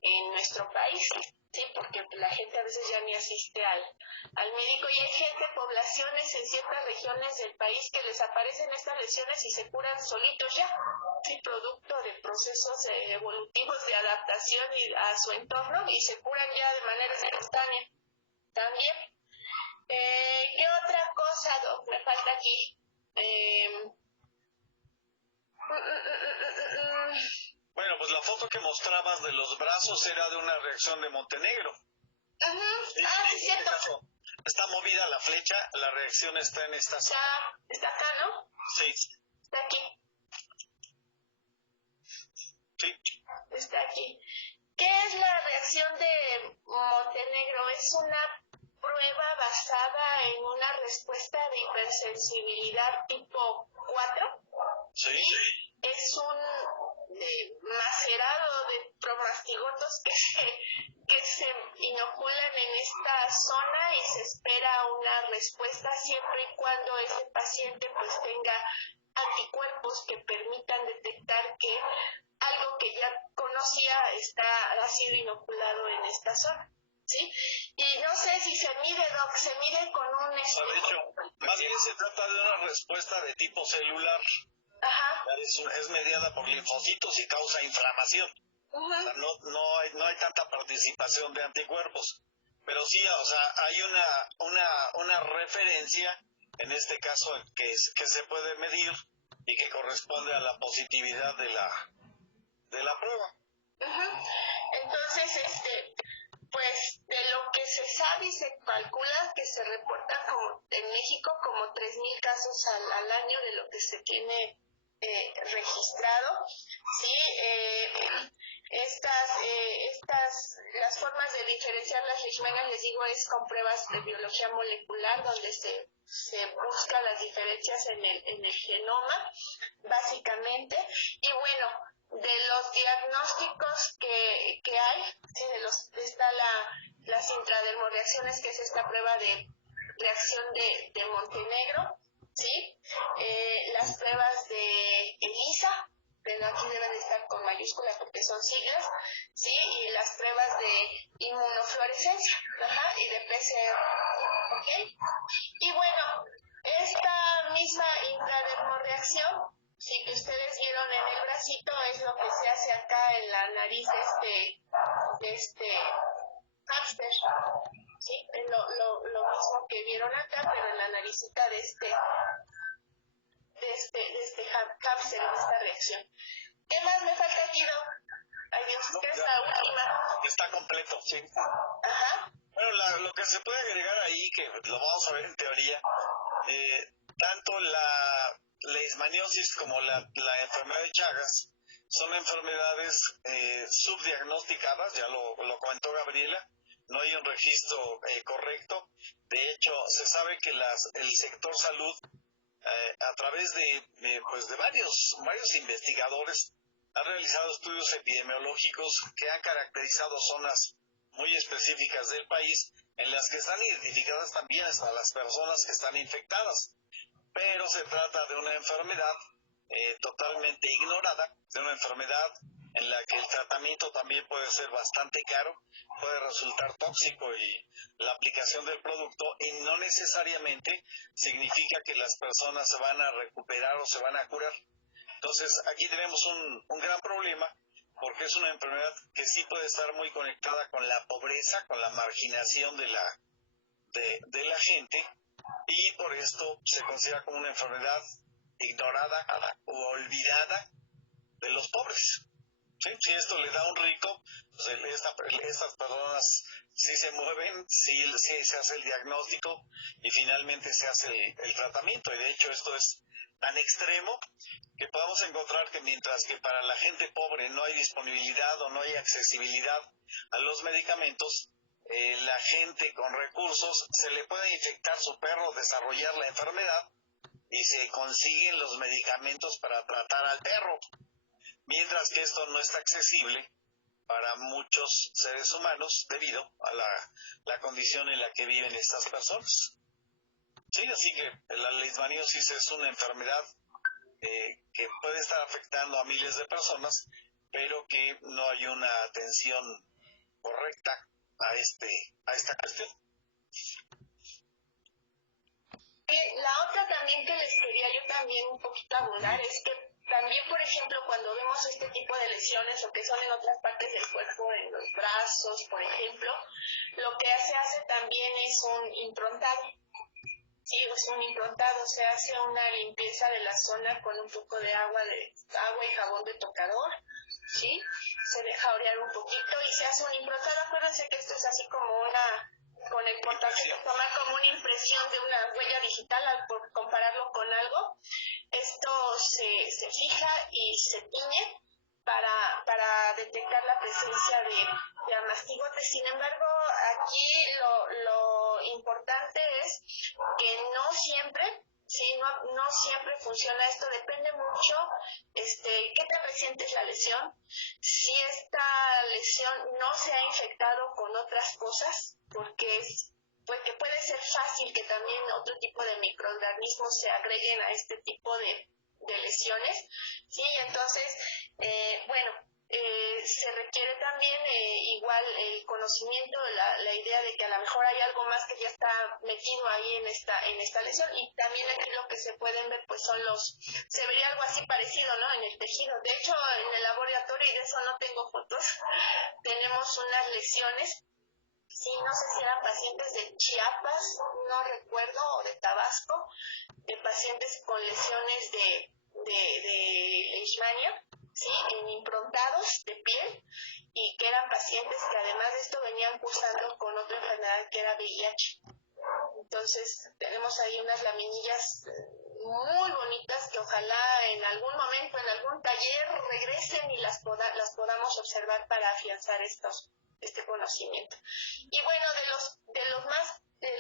en nuestro país, ¿sí? Porque la gente a veces ya ni asiste al médico, y hay gente, poblaciones en ciertas regiones del país, que les aparecen estas lesiones y se curan solitos ya, ¿sí?, producto de procesos evolutivos de adaptación a su entorno, y se curan ya de manera espontánea también. ¿Qué otra cosa, Doc, me falta aquí? Bueno, pues la foto que mostrabas de los brazos era de una reacción de Montenegro. Sí, En cierto. este caso, está movida la flecha, la reacción está en esta zona. Está acá, ¿no? Sí. Está aquí. Sí. Está aquí. ¿Qué es la reacción de Montenegro? Es una prueba basada en una respuesta de hipersensibilidad tipo 4. Sí. Es un macerado de promastigotos que se inoculan en esta zona y se espera una respuesta siempre y cuando ese paciente pues tenga anticuerpos que permitan detectar que algo que ya conocía ha sido inoculado en esta zona. ¿Sí? Y no sé si se mide, Doc, se mide con un... De hecho, más bien se trata de una respuesta de tipo celular. Ajá. Es mediada por linfocitos y causa inflamación. O sea, no hay tanta participación de anticuerpos. Pero sí, o sea, hay una referencia, en este caso, que se puede medir y que corresponde a la positividad de la prueba. Entonces, pues de lo que se sabe y se calcula que se reportan como en México como 3,000 casos al año de lo que se tiene registrado. Sí, las formas de diferenciar las leishmanias, les digo, es con pruebas de biología molecular donde se busca las diferencias en el genoma, básicamente. Y bueno, de los diagnósticos que hay, ¿sí? Está las intradermoreacciones, que es esta prueba de reacción de Montenegro, ¿sí? Las pruebas de ELISA, pero aquí deben de estar con mayúscula porque son siglas, ¿sí? Y las pruebas de inmunofluorescencia, y de PCR, ¿ok? Y bueno, esta misma intradermoreacción, sí, que ustedes vieron en el bracito, es lo que se hace acá en la nariz de este hámster, ¿sí? Es lo mismo que vieron acá, pero en la naricita de este hámster, en esta reacción. ¿Qué más me falta aquí, Doc? Ay, Dios, esta es la última. Está completo, sí. Ajá. Bueno, lo que se puede agregar ahí, que lo vamos a ver en teoría, tanto la leishmaniosis como la enfermedad de Chagas son enfermedades subdiagnosticadas, ya lo comentó Gabriela, no hay un registro correcto. De hecho, se sabe que el sector salud, a través de varios investigadores, ha realizado estudios epidemiológicos que han caracterizado zonas muy específicas del país en las que están identificadas también hasta las personas que están infectadas. Pero se trata de una enfermedad totalmente ignorada, de una enfermedad en la que el tratamiento también puede ser bastante caro, puede resultar tóxico y la aplicación del producto, y no necesariamente significa que las personas se van a recuperar o se van a curar. Entonces aquí tenemos un gran problema, porque es una enfermedad que sí puede estar muy conectada con la pobreza, con la marginación de la gente, y por esto se considera como una enfermedad ignorada o olvidada de los pobres. ¿Sí? Si esto le da a un rico, pues estas personas sí se mueven, sí se hace el diagnóstico y finalmente se hace el tratamiento. Y de hecho esto es tan extremo que podemos encontrar que mientras que para la gente pobre no hay disponibilidad o no hay accesibilidad a los medicamentos, la gente con recursos se le puede infectar su perro, desarrollar la enfermedad y se consiguen los medicamentos para tratar al perro, mientras que esto no está accesible para muchos seres humanos debido a la condición en la que viven estas personas. Sí, así que la leishmaniosis es una enfermedad que puede estar afectando a miles de personas, pero que no hay una atención correcta a esta cuestión. La otra también que les quería yo también un poquito abundar es que también, por ejemplo, cuando vemos este tipo de lesiones o que son en otras partes del cuerpo, en los brazos, por ejemplo, lo que se hace también es un improntado. Sí, es un improntado, se hace una limpieza de la zona con un poco de agua y jabón de tocador, ¿sí? Se deja orear un poquito y se hace un improntado. Acuérdense que esto es así como con el portazo se toma como una impresión de una huella digital por compararlo con algo. Esto se fija y se tiñe para detectar la presencia de amastigotes. Sin embargo, aquí lo importante es que no siempre Sí, no siempre funciona esto, depende mucho qué tan reciente es la lesión, si esta lesión no se ha infectado con otras cosas, porque puede ser fácil que también otro tipo de microorganismos se agreguen a este tipo de lesiones, ¿sí? Entonces, se requiere también igual el conocimiento, la idea de que a lo mejor hay algo más que ya está metido ahí en esta lesión, y también aquí lo que se pueden ver pues se vería algo así parecido, ¿no? En el tejido. De hecho, en el laboratorio, y de eso no tengo fotos, tenemos unas lesiones. Sí, no sé si eran pacientes de Chiapas, no recuerdo, o de Tabasco, de pacientes con lesiones de leishmania, ¿sí? Improntados de piel, y que eran pacientes que además de esto venían cursando con otra enfermedad que era VIH. Entonces, tenemos ahí unas laminillas muy bonitas que ojalá en algún momento, en algún taller, regresen y las podamos observar para afianzar este conocimiento. Y bueno, de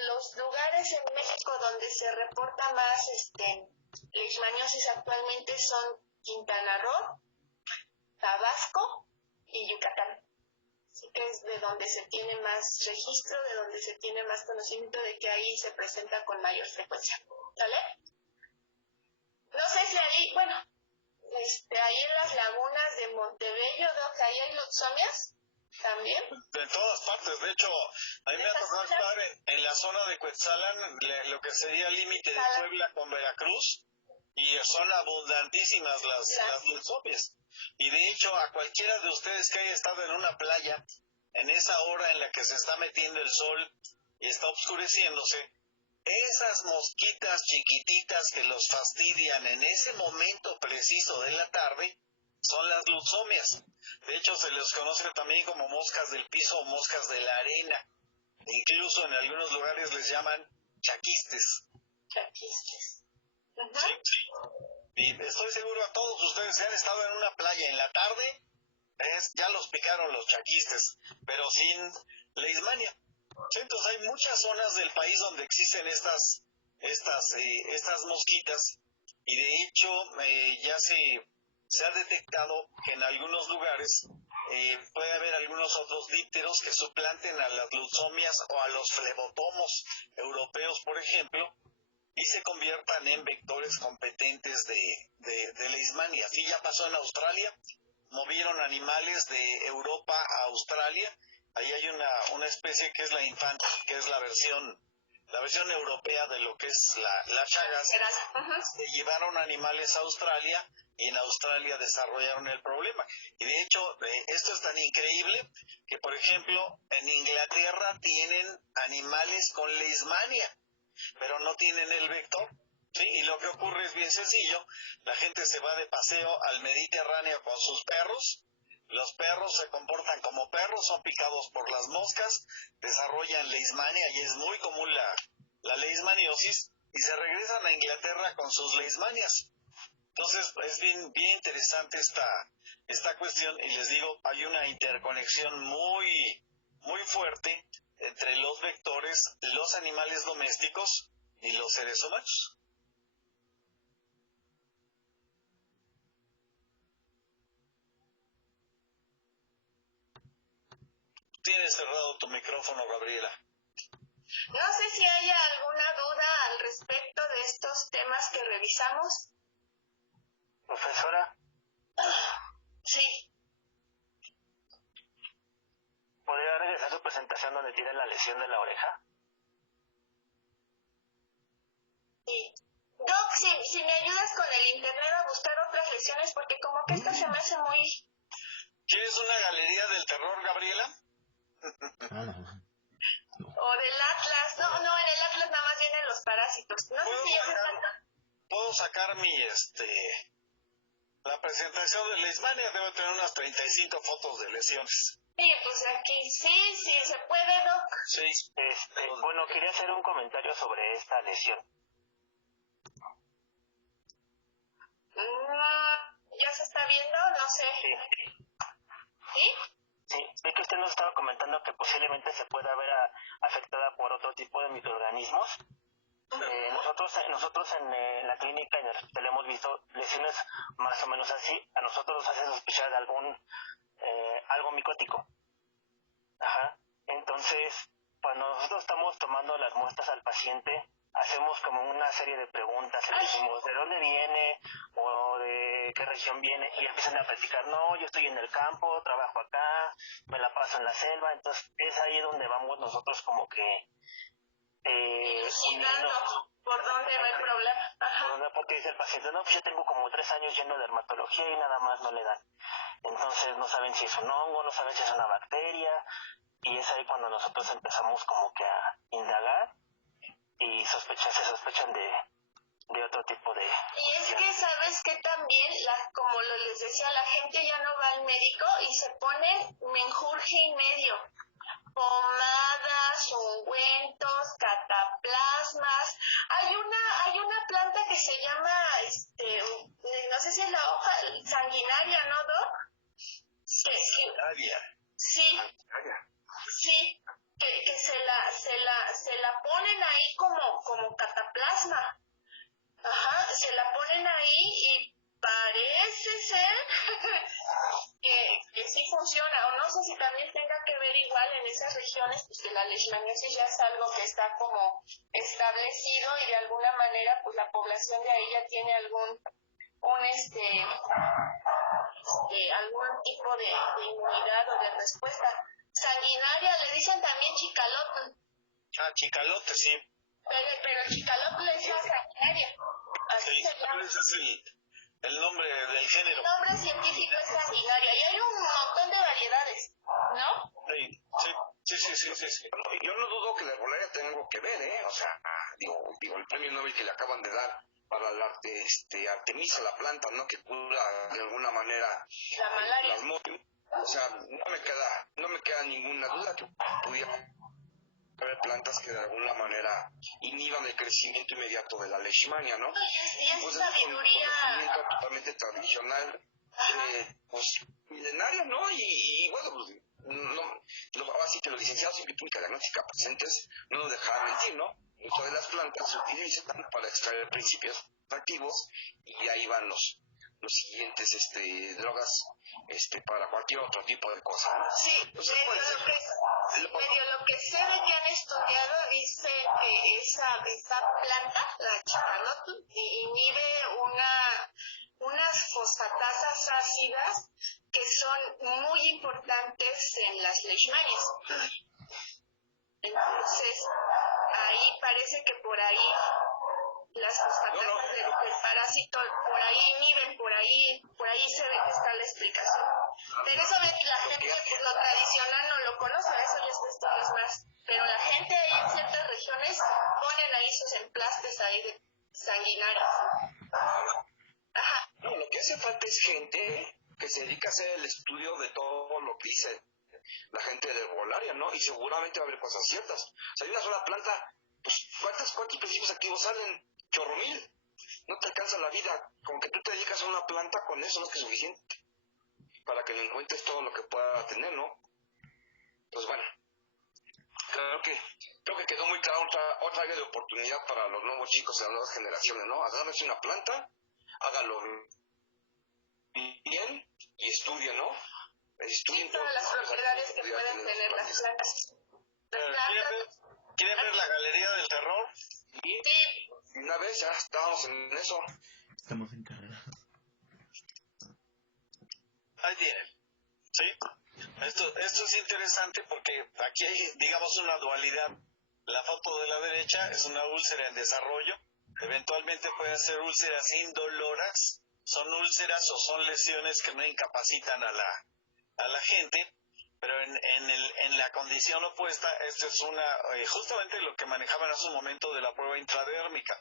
los lugares en México donde se reporta más leishmaniosis actualmente son Quintana Roo, Tabasco y Yucatán. Así que es de donde se tiene más registro, de donde se tiene más conocimiento de que ahí se presenta con mayor frecuencia. ¿Sale? No sé si ahí, bueno, ahí en las lagunas de Montebello, Doc, ahí hay luxomias también. En todas partes, de hecho, a mí me ha tocado estar en la zona de Cuetzalan, lo que sería el límite de Puebla con Veracruz, y son abundantísimas las luxomias. Y de hecho, a cualquiera de ustedes que haya estado en una playa, en esa hora en la que se está metiendo el sol y está oscureciéndose, esas mosquitas chiquititas que los fastidian en ese momento preciso de la tarde son las luxomias. De hecho, se les conoce también como moscas del piso o moscas de la arena. Incluso en algunos lugares les llaman chaquistes. Chaquistes. Sí. Y estoy seguro a todos ustedes que han estado en una playa en la tarde, ya los picaron los chaquistes, pero sin leishmania. Sí, entonces hay muchas zonas del país donde existen estas mosquitas, y de hecho ya se ha detectado que en algunos lugares puede haber algunos otros dípteros que suplanten a las luxomias o a los flebotomos europeos, por ejemplo, y se conviertan en vectores competentes de leishmania. Así ya pasó en Australia, movieron animales de Europa a Australia. Ahí hay una especie que es la infanta, que es la versión europea de lo que es la Chagas. Se llevaron animales a Australia y en Australia desarrollaron el problema. Y de hecho, esto es tan increíble que, por ejemplo, en Inglaterra tienen animales con leishmania, pero no tienen el vector. Sí, y lo que ocurre es bien sencillo. La gente se va de paseo al Mediterráneo con sus perros. Los perros se comportan como perros, son picados por las moscas, desarrollan leishmania, y es muy común la leishmaniosis, y se regresan a Inglaterra con sus leishmanias. Entonces es bien interesante esta cuestión, y les digo, hay una interconexión muy fuerte entre los vectores, los animales domésticos y los seres humanos. Tienes cerrado tu micrófono, Gabriela. No sé si hay alguna duda al respecto de estos temas que revisamos. Profesora. Sí. ¿Podría regresar a su presentación donde tiene la lesión de la oreja? Sí. Doc, si me ayudas con el internet a buscar otras lesiones, porque como que esta se me hace muy... ¿Quieres una galería del terror, Gabriela? O del Atlas. No, en el Atlas nada más vienen los parásitos. No sé si ya se falta. Puedo sacar la presentación de leishmania, debe tener unas 35 fotos de lesiones. Sí, pues aquí sí, se puede, Doc. Sí. Bueno, quería hacer un comentario sobre esta lesión. ¿Ya se está viendo? No sé. ¿Sí? Sí, ve que usted nos estaba comentando que posiblemente se pueda ver afectada por otro tipo de microorganismos. Nosotros en la clínica, en el hospital, hemos visto lesiones más o menos así. A nosotros nos hace sospechar de algo micótico. Ajá. Entonces, cuando nosotros estamos tomando las muestras al paciente, hacemos como una serie de preguntas, le decimos de dónde viene o de qué región viene, y empiezan a platicar, no, yo estoy en el campo, trabajo acá, me la paso en la selva. Entonces es ahí donde vamos nosotros como que Indagando por dónde va el problema. Ajá. porque dice el paciente, no, pues yo tengo como 3 años yendo a dermatología y nada más no le dan. Entonces no saben si es un hongo, no saben si es una bacteria, y es ahí cuando nosotros empezamos como que a indagar y se sospechan de otro tipo de... Y es que sabes que también, como les decía, la gente ya no va al médico y se ponen menjurje y medio. Pomadas, ungüentos, cataplasmas. Hay una planta que se llama, no sé si es la hoja sanguinaria, ¿no, Doc? Sanguinaria. Sí, sí, que se la ponen ahí como cataplasma. Ajá, se la ponen ahí y parece ser que sí funciona, o no sé si también tenga que ver igual en esas regiones, pues que la leishmaniasis ya es algo que está como establecido y de alguna manera pues la población de ahí ya tiene algún tipo de inmunidad o de respuesta. Sanguinaria, le dicen también chicalote. Chicalote, sí. Pero el chicalote le dicen sanguinaria. Así se llama. Ese es el nombre del género. El nombre científico es sanguinaria y hay un montón de variedades, ¿no? Sí. Yo no dudo que la herbolaria tenga algo que ver, o sea, digo, el premio Nobel que le acaban de dar para la Artemisa, la planta, ¿no? Que cura de alguna manera la malaria. Plasmodium. O sea, no me queda ninguna duda que pudiera haber plantas que de alguna manera inhiban el crecimiento inmediato de la leishmania, ¿no? Y es Pues sabiduría. Es un conocimiento totalmente tradicional, pues milenario, ¿no? Y bueno, pues, ahora sí que los licenciados en bioquímica diagnóstica presentes no nos dejarán mentir, ¿no? Muchas de las plantas se utilizan para extraer principios activos y ahí van los siguientes drogas para cualquier otro tipo de cosa, ¿no? Sí, Entonces, lo que sé de que han estudiado dice que esa planta, la chicalote, inhibe unas fosfatasas ácidas que son muy importantes en las leishmanias. Entonces, ahí parece que por ahí las fosfatasas del parásito por ahí inhiben, por ahí se ve que está la explicación. Pero eso la gente pues, lo tradicional no lo conoce, eso ya es estudios más. Pero la gente ahí en ciertas regiones ponen ahí sus emplastes ahí de sanguinarios. Ajá. No, lo que hace falta es gente que se dedica a hacer el estudio de todo lo que dice la gente de herbolaria, ¿no? Y seguramente va a haber cosas ciertas. O sea, hay una sola planta, pues ¿cuántos principios activos salen? Chorro mil. No te alcanza la vida. Con que tú te dedicas a una planta, con eso no es que es suficiente. Para que le encuentres todo lo que pueda tener, ¿no? Pues bueno, creo que quedó muy clara otra área de oportunidad para los nuevos chicos de las nuevas generaciones, ¿no? Agárrense una planta, háganlo bien y estudien, ¿no? Estudien todas las propiedades que pueden tener las plantas. ¿Quieren ver la galería del terror? Sí. Una vez ya estábamos en eso. Estamos en carrera. Ahí tienen. ¿Sí? Esto es interesante porque aquí hay, digamos, una dualidad. La foto de la derecha es una úlcera en desarrollo. Eventualmente pueden ser úlceras indoloras. Son úlceras o son lesiones que no incapacitan a la gente. Pero en la condición opuesta, esto es justamente lo que manejaban hace un momento de la prueba intradérmica.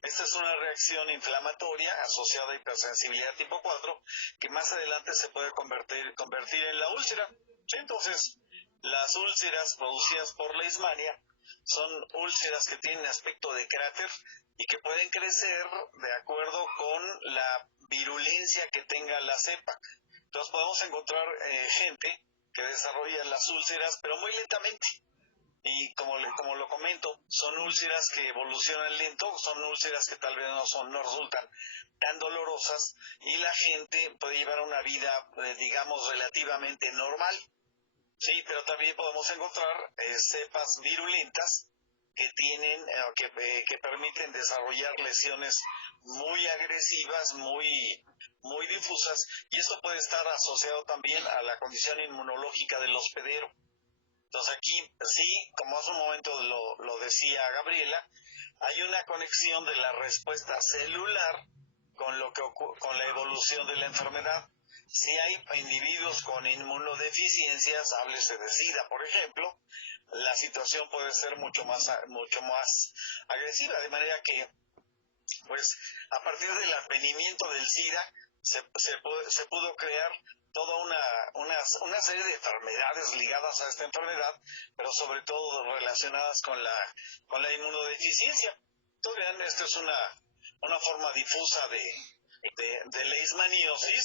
Esta es una reacción inflamatoria asociada a hipersensibilidad tipo 4 que más adelante se puede convertir en la úlcera. Entonces, las úlceras producidas por leishmania son úlceras que tienen aspecto de cráter y que pueden crecer de acuerdo con la virulencia que tenga la cepa. Entonces podemos encontrar gente que desarrolla las úlceras, pero muy lentamente. Y como lo comento, son úlceras que evolucionan lento, son úlceras que tal vez no resultan tan dolorosas y la gente puede llevar una vida, digamos, relativamente normal. Sí, pero también podemos encontrar cepas virulentas que tienen, que permiten desarrollar lesiones muy agresivas, muy difusas, y esto puede estar asociado también a la condición inmunológica del hospedero. Entonces aquí sí, como hace un momento lo decía Gabriela, hay una conexión de la respuesta celular con con la evolución de la enfermedad. Si hay individuos con inmunodeficiencias, háblese de SIDA, por ejemplo, la situación puede ser mucho más agresiva, de manera que, pues, a partir del advenimiento del SIDA, se pudo crear toda una serie de enfermedades ligadas a esta enfermedad, pero sobre todo relacionadas con la inmunodeficiencia. Entonces, vean, esto es una forma difusa de leishmaniosis.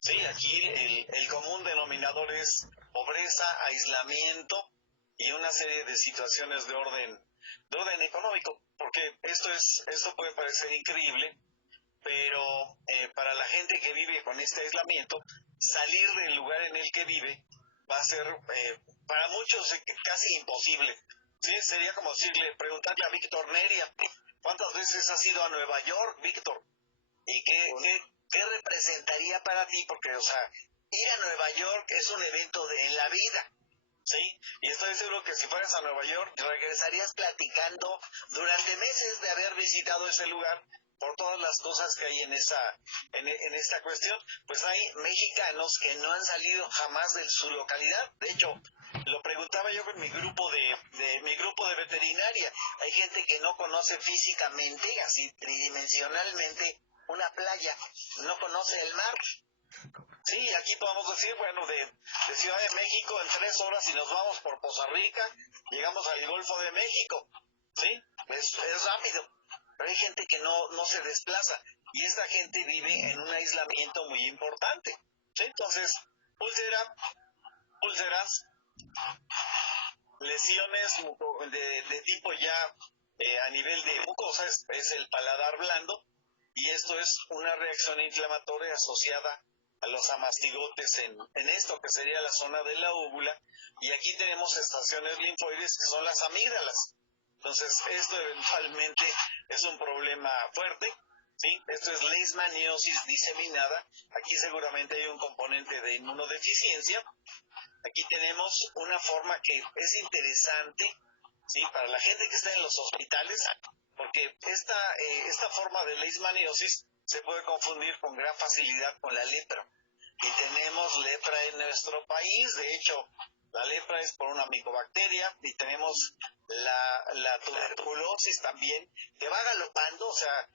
Sí, aquí el común denominador es pobreza, aislamiento y una serie de situaciones de orden económico, porque esto puede parecer increíble, pero para la gente que vive con este aislamiento, salir del lugar en el que vive va a ser para muchos casi imposible. ¿Sí? Sería como preguntarle a Víctor Neria, ¿cuántas veces has ido a Nueva York, Víctor? ¿Y qué representaría para ti? Porque, o sea, ir a Nueva York es un evento en la vida. ¿Sí? Y estoy seguro que si fueras a Nueva York, regresarías platicando durante meses de haber visitado ese lugar por todas las cosas que hay en esta cuestión. Pues hay mexicanos que no han salido jamás de su localidad. De hecho, lo preguntaba yo con mi grupo mi grupo de veterinaria. Hay gente que no conoce físicamente, así tridimensionalmente, una playa, no conoce el mar. Sí, aquí podemos decir, bueno, de Ciudad de México en 3 horas, si nos vamos por Poza Rica, llegamos al Golfo de México. Sí, es rápido, pero hay gente que no se desplaza y esta gente vive en un aislamiento muy importante. ¿Sí? Entonces, úlceras, lesiones de tipo ya a nivel de mucosa, es el paladar blando, y esto es una reacción inflamatoria asociada a los amastigotes en esto que sería la zona de la úvula, y aquí tenemos estaciones linfoides que son las amígdalas. Entonces, esto eventualmente es un problema fuerte, ¿sí? Esto es leishmaniosis diseminada. Aquí seguramente hay un componente de inmunodeficiencia. Aquí tenemos una forma que es interesante, ¿sí? Para la gente que está en los hospitales, porque esta forma de leishmaniosis se puede confundir con gran facilidad con la lepra. Y tenemos lepra en nuestro país. De hecho, la lepra es por una micobacteria, y tenemos la tuberculosis también, que va galopando. O sea,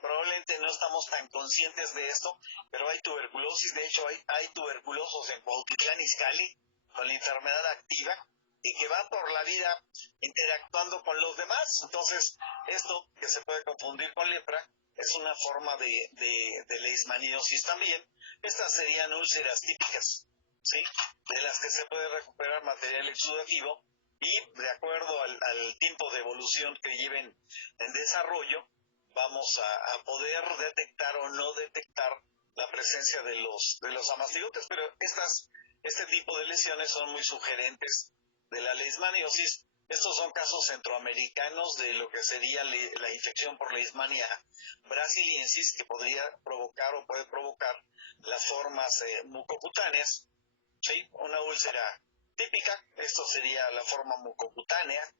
probablemente no estamos tan conscientes de esto, pero hay tuberculosis. De hecho, hay tuberculosos en Cuautitlán Izcalli con la enfermedad activa y que van por la vida interactuando con los demás. Entonces, esto que se puede confundir con lepra es una forma de leishmaniosis también. Estas serían úlceras típicas, ¿sí? De las que se puede recuperar material exudativo, y de acuerdo al tiempo de evolución que lleven en desarrollo, vamos a poder detectar o no detectar la presencia de los amastigotes. Pero este tipo de lesiones son muy sugerentes de la leishmaniosis. Estos son casos centroamericanos de lo que sería la infección por Leishmania brasiliensis, que podría provocar o puede provocar las formas mucocutáneas. ¿Sí? Una úlcera típica, esto sería la forma mucocutánea,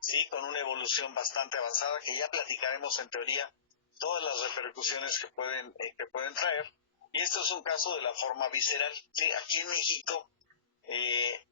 ¿sí? Con una evolución bastante avanzada, que ya platicaremos en teoría todas las repercusiones que pueden traer. Y esto es un caso de la forma visceral. ¿Sí? Aquí en México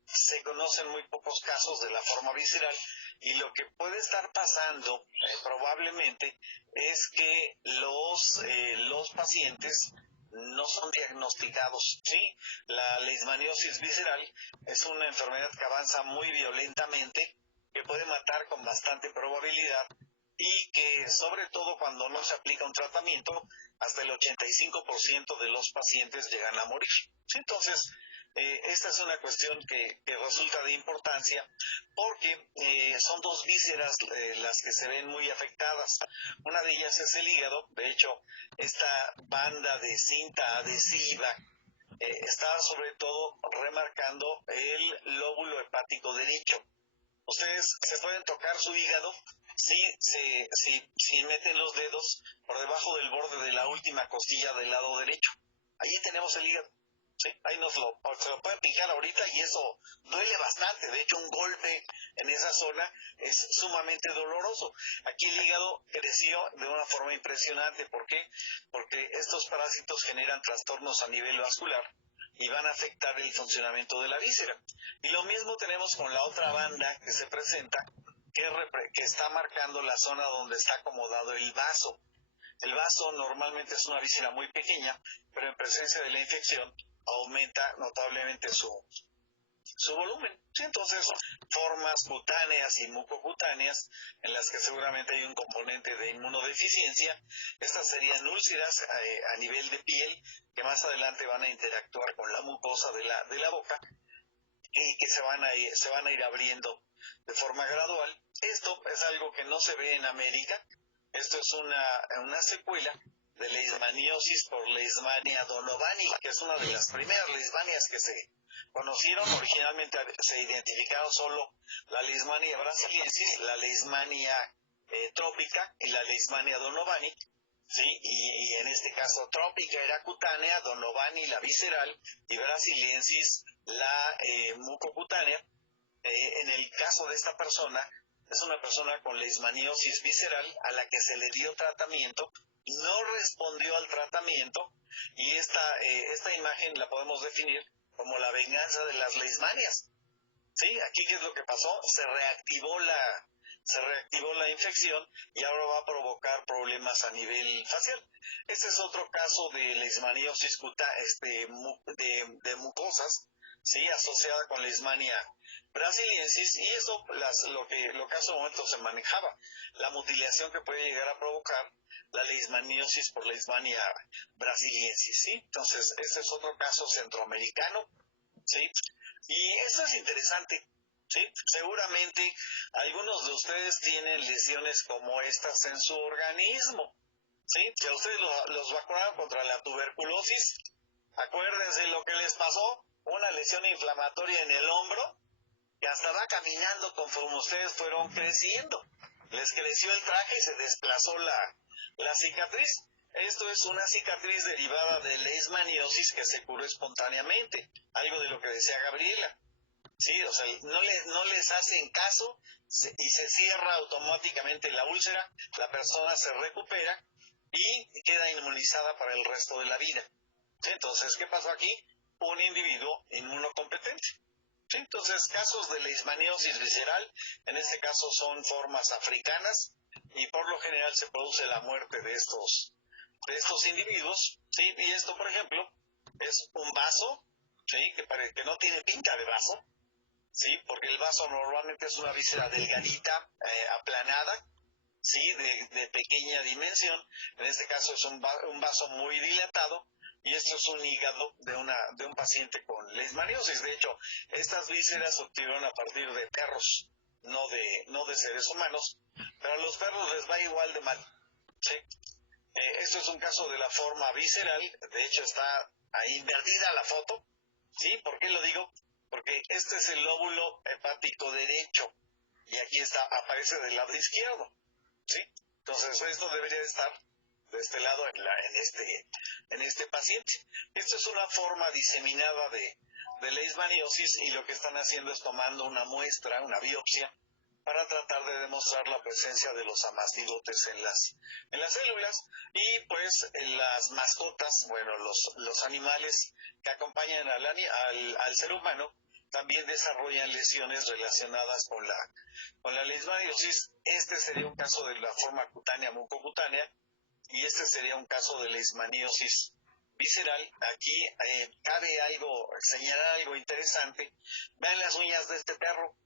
se conocen muy pocos casos de la forma visceral, y lo que puede estar pasando probablemente es que los pacientes no son diagnosticados. ¿Sí? La leishmaniosis visceral es una enfermedad que avanza muy violentamente, que puede matar con bastante probabilidad, y que sobre todo cuando no se aplica un tratamiento, hasta el 85% de los pacientes llegan a morir. ¿Sí? Entonces, Esta es una cuestión que resulta de importancia porque son dos vísceras las que se ven muy afectadas. Una de ellas es el hígado. De hecho, esta banda de cinta adhesiva está sobre todo remarcando el lóbulo hepático derecho. Ustedes se pueden tocar su hígado si meten los dedos por debajo del borde de la última costilla del lado derecho. Allí tenemos el hígado. ¿Sí? Ahí se lo pueden picar ahorita y eso duele bastante. De hecho, un golpe en esa zona es sumamente doloroso. Aquí el hígado creció de una forma impresionante. ¿Por qué? Porque estos parásitos generan trastornos a nivel vascular y van a afectar el funcionamiento de la víscera. Y lo mismo tenemos con la otra banda que se presenta, que está marcando la zona donde está acomodado el vaso. El vaso normalmente es una víscera muy pequeña, pero en presencia de la infección aumenta notablemente su volumen. ¿Sí? Entonces, formas cutáneas y mucocutáneas en las que seguramente hay un componente de inmunodeficiencia. Estas serían úlceras a nivel de piel que más adelante van a interactuar con la mucosa de la boca y que se van a ir abriendo de forma gradual. Esto es algo que no se ve en América. Esto es una secuela de leishmaniosis por Leishmania donovani, que es una de las primeras leishmanias que se conocieron. Originalmente se identificaron solo la Leishmania brasiliensis, la Leishmania trópica y la Leishmania donovani. Sí, y en este caso trópica era cutánea, donovani la visceral y brasiliensis la mucocutánea. En el caso de esta persona, es una persona con leishmaniosis visceral a la que se le dio tratamiento, no respondió al tratamiento y esta imagen la podemos definir como la venganza de las leishmanias. ¿Sí? Aquí, ¿qué es lo que pasó? Se reactivó la infección y ahora va a provocar problemas a nivel facial. Este es otro caso de leishmaniosis de mucosas, ¿sí? Asociada con leishmania brasiliensis, y eso lo que hace un momento se manejaba, la mutilación que puede llegar a provocar la leishmaniosis por leishmania brasiliensis, ¿sí? Entonces, este es otro caso centroamericano, ¿sí? Y eso es interesante, ¿sí? Seguramente algunos de ustedes tienen lesiones como estas en su organismo, ¿sí? Si a ustedes los vacunaron contra la tuberculosis, acuérdense lo que les pasó, una lesión inflamatoria en el hombro, que hasta va caminando conforme ustedes fueron creciendo. Les creció el traje y se desplazó la cicatriz. Esto es una cicatriz derivada de leishmaniosis que se curó espontáneamente, algo de lo que decía Gabriela. Sí, o sea, no les hacen caso y se cierra automáticamente la úlcera, la persona se recupera y queda inmunizada para el resto de la vida. ¿Sí? Entonces, ¿qué pasó aquí? Un individuo inmunocompetente. ¿Sí? Entonces, casos de leishmaniosis visceral, en este caso son formas africanas, y por lo general se produce la muerte de estos individuos, ¿sí? Y esto, por ejemplo, es un vaso, ¿sí? Que no tiene pinta de vaso, ¿sí? Porque el vaso normalmente es una víscera delgadita, aplanada, ¿sí? De pequeña dimensión. En este caso es un vaso muy dilatado, y esto es un hígado de un paciente con leishmaniosis. De hecho, estas vísceras se obtuvieron a partir de perros, no de seres humanos, pero a los perros les va igual de mal, ¿sí? Esto es un caso de la forma visceral. De hecho, está ahí invertida la foto, ¿sí? ¿Por qué lo digo? Porque este es el lóbulo hepático derecho y aquí aparece del lado izquierdo, ¿sí? Entonces, esto debería estar de este lado en este paciente. Esto es una forma diseminada de leishmaniosis, y lo que están haciendo es tomando una muestra, una biopsia, para tratar de demostrar la presencia de los amastigotes en las células. Y pues en las mascotas, bueno, los animales que acompañan al ser humano también desarrollan lesiones relacionadas con la leishmaniosis. Este sería un caso de la forma cutánea mucocutánea, y este sería un caso de leishmaniosis visceral. Aquí cabe señalar algo interesante. Vean las uñas de este perro,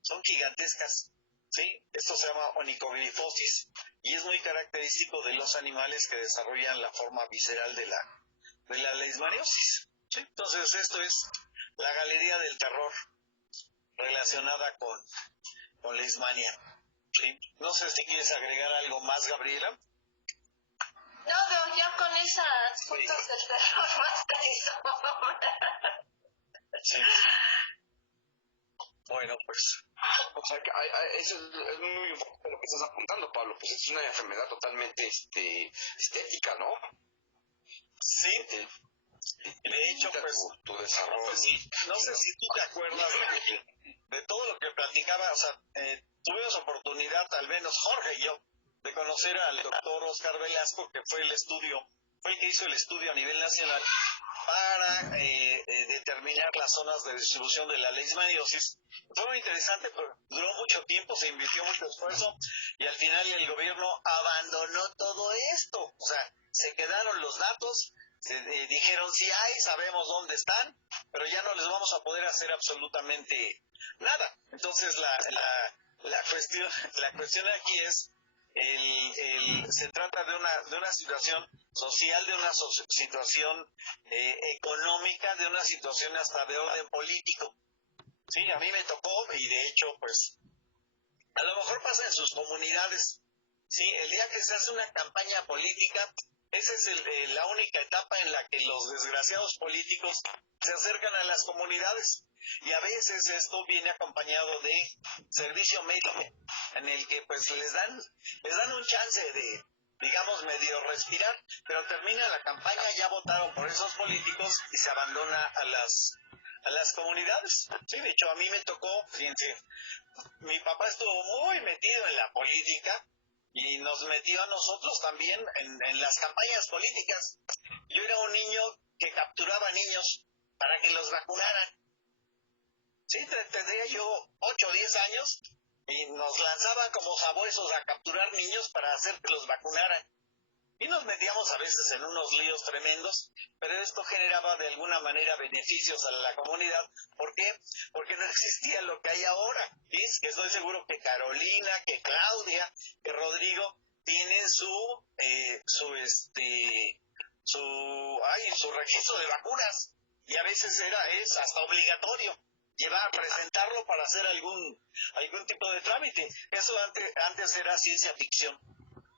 son gigantescas, ¿sí? Esto se llama onicoglifosis y es muy característico de los animales que desarrollan la forma visceral de la leishmaniosis, Sí, entonces esto es la galería del terror relacionada con Leishmania. Sí. No sé si quieres agregar algo más, Gabriela. No, pero ya con esas fotos del terror basta y sobra. Sí. Bueno, pues. O sea, que eso es muy importante lo que estás apuntando, Pablo. Pues es una enfermedad totalmente estética, ¿no? Sí. De hecho, pues. Tu desarrollo. No sé si tú te acuerdas de todo lo que platicaba. O sea, tuvimos oportunidad, al menos Jorge y yo, de conocer al doctor Oscar Velasco, que fue el que hizo el estudio a nivel nacional para determinar las zonas de distribución de la leishmaniosis. Fue muy interesante, pero duró mucho tiempo, se invirtió mucho esfuerzo y al final el gobierno abandonó todo esto. O sea, se quedaron los datos, dijeron sí hay, sabemos dónde están, pero ya no les vamos a poder hacer absolutamente nada. Entonces la cuestión aquí es se trata de una situación social, de una situación económica, de una situación hasta de orden político. Sí, a mí me tocó y de hecho, pues, a lo mejor pasa en sus comunidades. Sí, el día que se hace una campaña política, esa es la única etapa en la que los desgraciados políticos se acercan a las comunidades. Y a veces esto viene acompañado de servicio médico, en el que pues les dan un chance de, digamos, medio respirar, pero termina la campaña, ya votaron por esos políticos y se abandona a las comunidades. Sí, de hecho a mí me tocó, fíjense, mi papá estuvo muy metido en la política y nos metió a nosotros también en las campañas políticas. Yo era un niño que capturaba niños para que los vacunaran. Sí, tendría yo 8 o 10 años y nos lanzaban como sabuesos a capturar niños para hacer que los vacunaran. Y nos metíamos a veces en unos líos tremendos, pero esto generaba de alguna manera beneficios a la comunidad. ¿Por qué? Porque no existía lo que hay ahora. ¿Sí? Que estoy seguro que Carolina, que Claudia, que Rodrigo tienen su registro de vacunas. Y a veces es hasta obligatorio presentarlo para hacer algún tipo de trámite. Eso antes era ciencia ficción.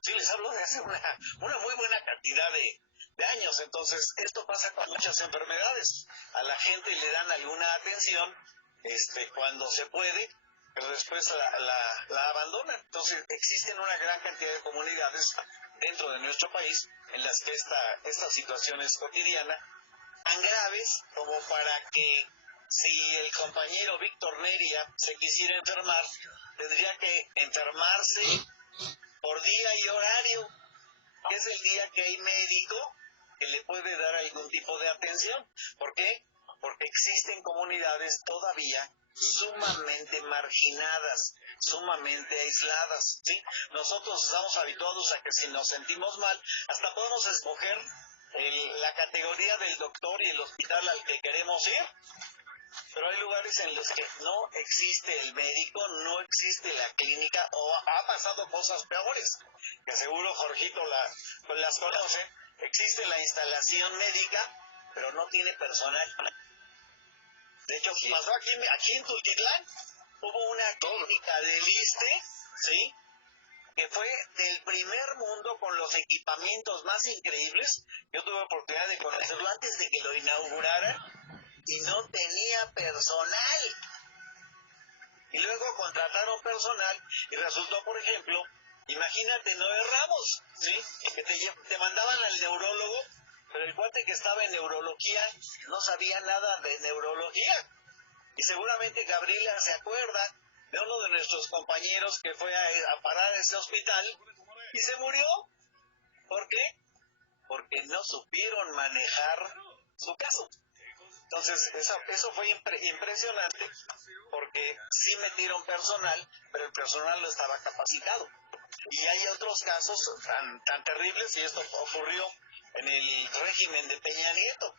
Sí, les hablo de hace una muy buena cantidad de años. Entonces, esto pasa con muchas enfermedades. A la gente le dan alguna atención cuando se puede, pero después la abandonan. Entonces, existen una gran cantidad de comunidades dentro de nuestro país en las que esta situación es cotidiana, tan graves como para que si el compañero Víctor Neria se quisiera enfermar, tendría que enfermarse por día y horario, que es el día que hay médico que le puede dar algún tipo de atención. ¿Por qué? Porque existen comunidades todavía sumamente marginadas, sumamente aisladas, ¿sí? Nosotros estamos habituados a que si nos sentimos mal, hasta podemos escoger la categoría del doctor y el hospital al que queremos ir, pero hay lugares en los que no existe el médico, no existe la clínica, o ha pasado cosas peores, que seguro Jorgito las conoce. Existe la instalación médica, pero no tiene personal. De hecho, pasó aquí en Tultitlán, hubo una clínica del ISSSTE, ¿sí?, que fue del primer mundo con los equipamientos más increíbles. Yo tuve oportunidad de conocerlo antes de que lo inauguraran y no tenía personal. Y luego contrataron personal y resultó, por ejemplo, imagínate, Noé Ramos, ¿sí?, que te mandaban al neurólogo, pero el cuate que estaba en neurología no sabía nada de neurología. Y seguramente Gabriela se acuerda de uno de nuestros compañeros que fue a parar a ese hospital y se murió. ¿Por qué? Porque no supieron manejar su caso. Entonces, eso fue impresionante, porque sí metieron personal, pero el personal no estaba capacitado. Y hay otros casos tan terribles, y esto ocurrió en el régimen de Peña Nieto.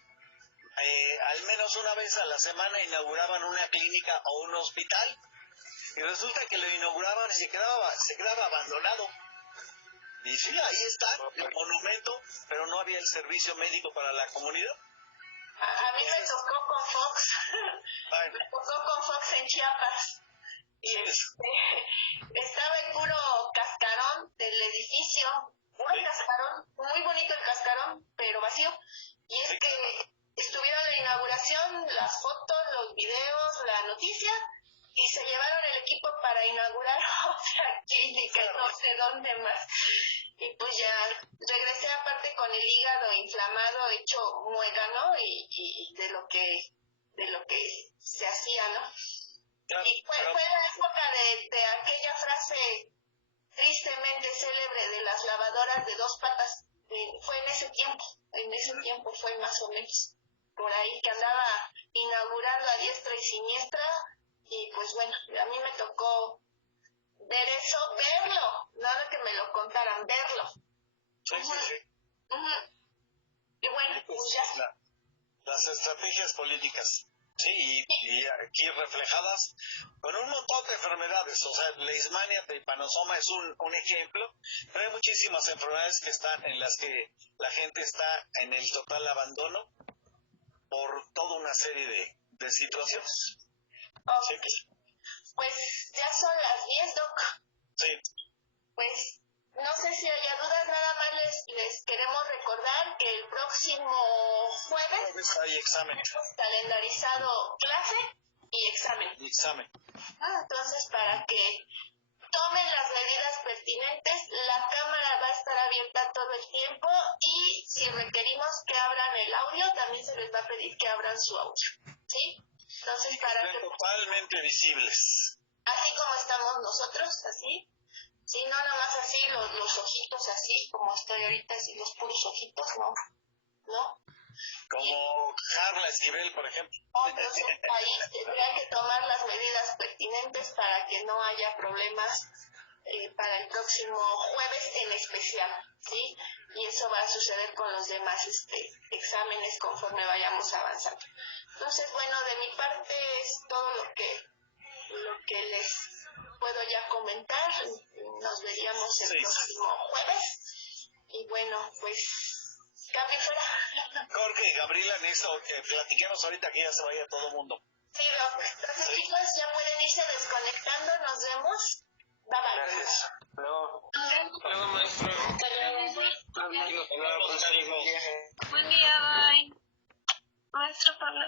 Al menos una vez a la semana inauguraban una clínica o un hospital, y resulta que lo inauguraban y se quedaba abandonado. Y sí, ahí está el monumento, pero no había el servicio médico para la comunidad. A mí me tocó con Fox. Ay, Me tocó con Fox en Chiapas. Y estaba el puro cascarón del edificio, puro cascarón, muy bonito el cascarón, pero vacío. Y es que estuvieron en la inauguración, las fotos, los videos, la noticia, y se llevaron el equipo para inaugurar otra clínica, no sé dónde más. Y pues ya regresé aparte con el hígado inflamado, hecho muégano, y de lo que se hacía, ¿no? Y fue la época de aquella frase tristemente célebre de las lavadoras de dos patas. Fue en ese tiempo fue más o menos por ahí que andaba inaugurando a diestra y siniestra. Y pues bueno, a mí me tocó ver eso, verlo, nada que me lo contaran, verlo. sí. Y bueno, pues ya. Las estrategias políticas, sí, y aquí reflejadas con un montón de enfermedades. O sea, leishmania, tripanosoma es un ejemplo, pero hay muchísimas enfermedades que están en las que la gente está en el total abandono por toda una serie de situaciones. Okay. Pues ya son las 10, Doc. Sí. Pues no sé si haya dudas, nada más les queremos recordar que el próximo jueves Hay examen. calendarizado clase y examen. Entonces, para que tomen las medidas pertinentes, la cámara va a estar abierta todo el tiempo y si requerimos que abran el audio, también se les va a pedir que abran su audio, ¿sí? Entonces, para que totalmente visibles. así como estamos nosotros, así, sí, no nada más así, los ojitos así, como estoy ahorita, así los puros ojitos, ¿no? Como Carla Esquivel, por ejemplo. Entonces ahí tendrían que tomar las medidas pertinentes para que no haya problemas para el próximo jueves en especial, ¿sí? Y eso va a suceder con los demás exámenes conforme vayamos avanzando. Entonces, bueno, de mi parte es todo lo que les puedo ya comentar. Nos veríamos el próximo jueves. Y bueno, pues cambio fuera. Jorge y Gabriela, en eso, platiquemos ahorita que ya se vaya todo el mundo. Sí, entonces chicos, ya pueden irse desconectando, nos vemos. Bye bye. Gracias. Luego. Luego, maestro. Hola, Buen día, bye. Maestro Pablo.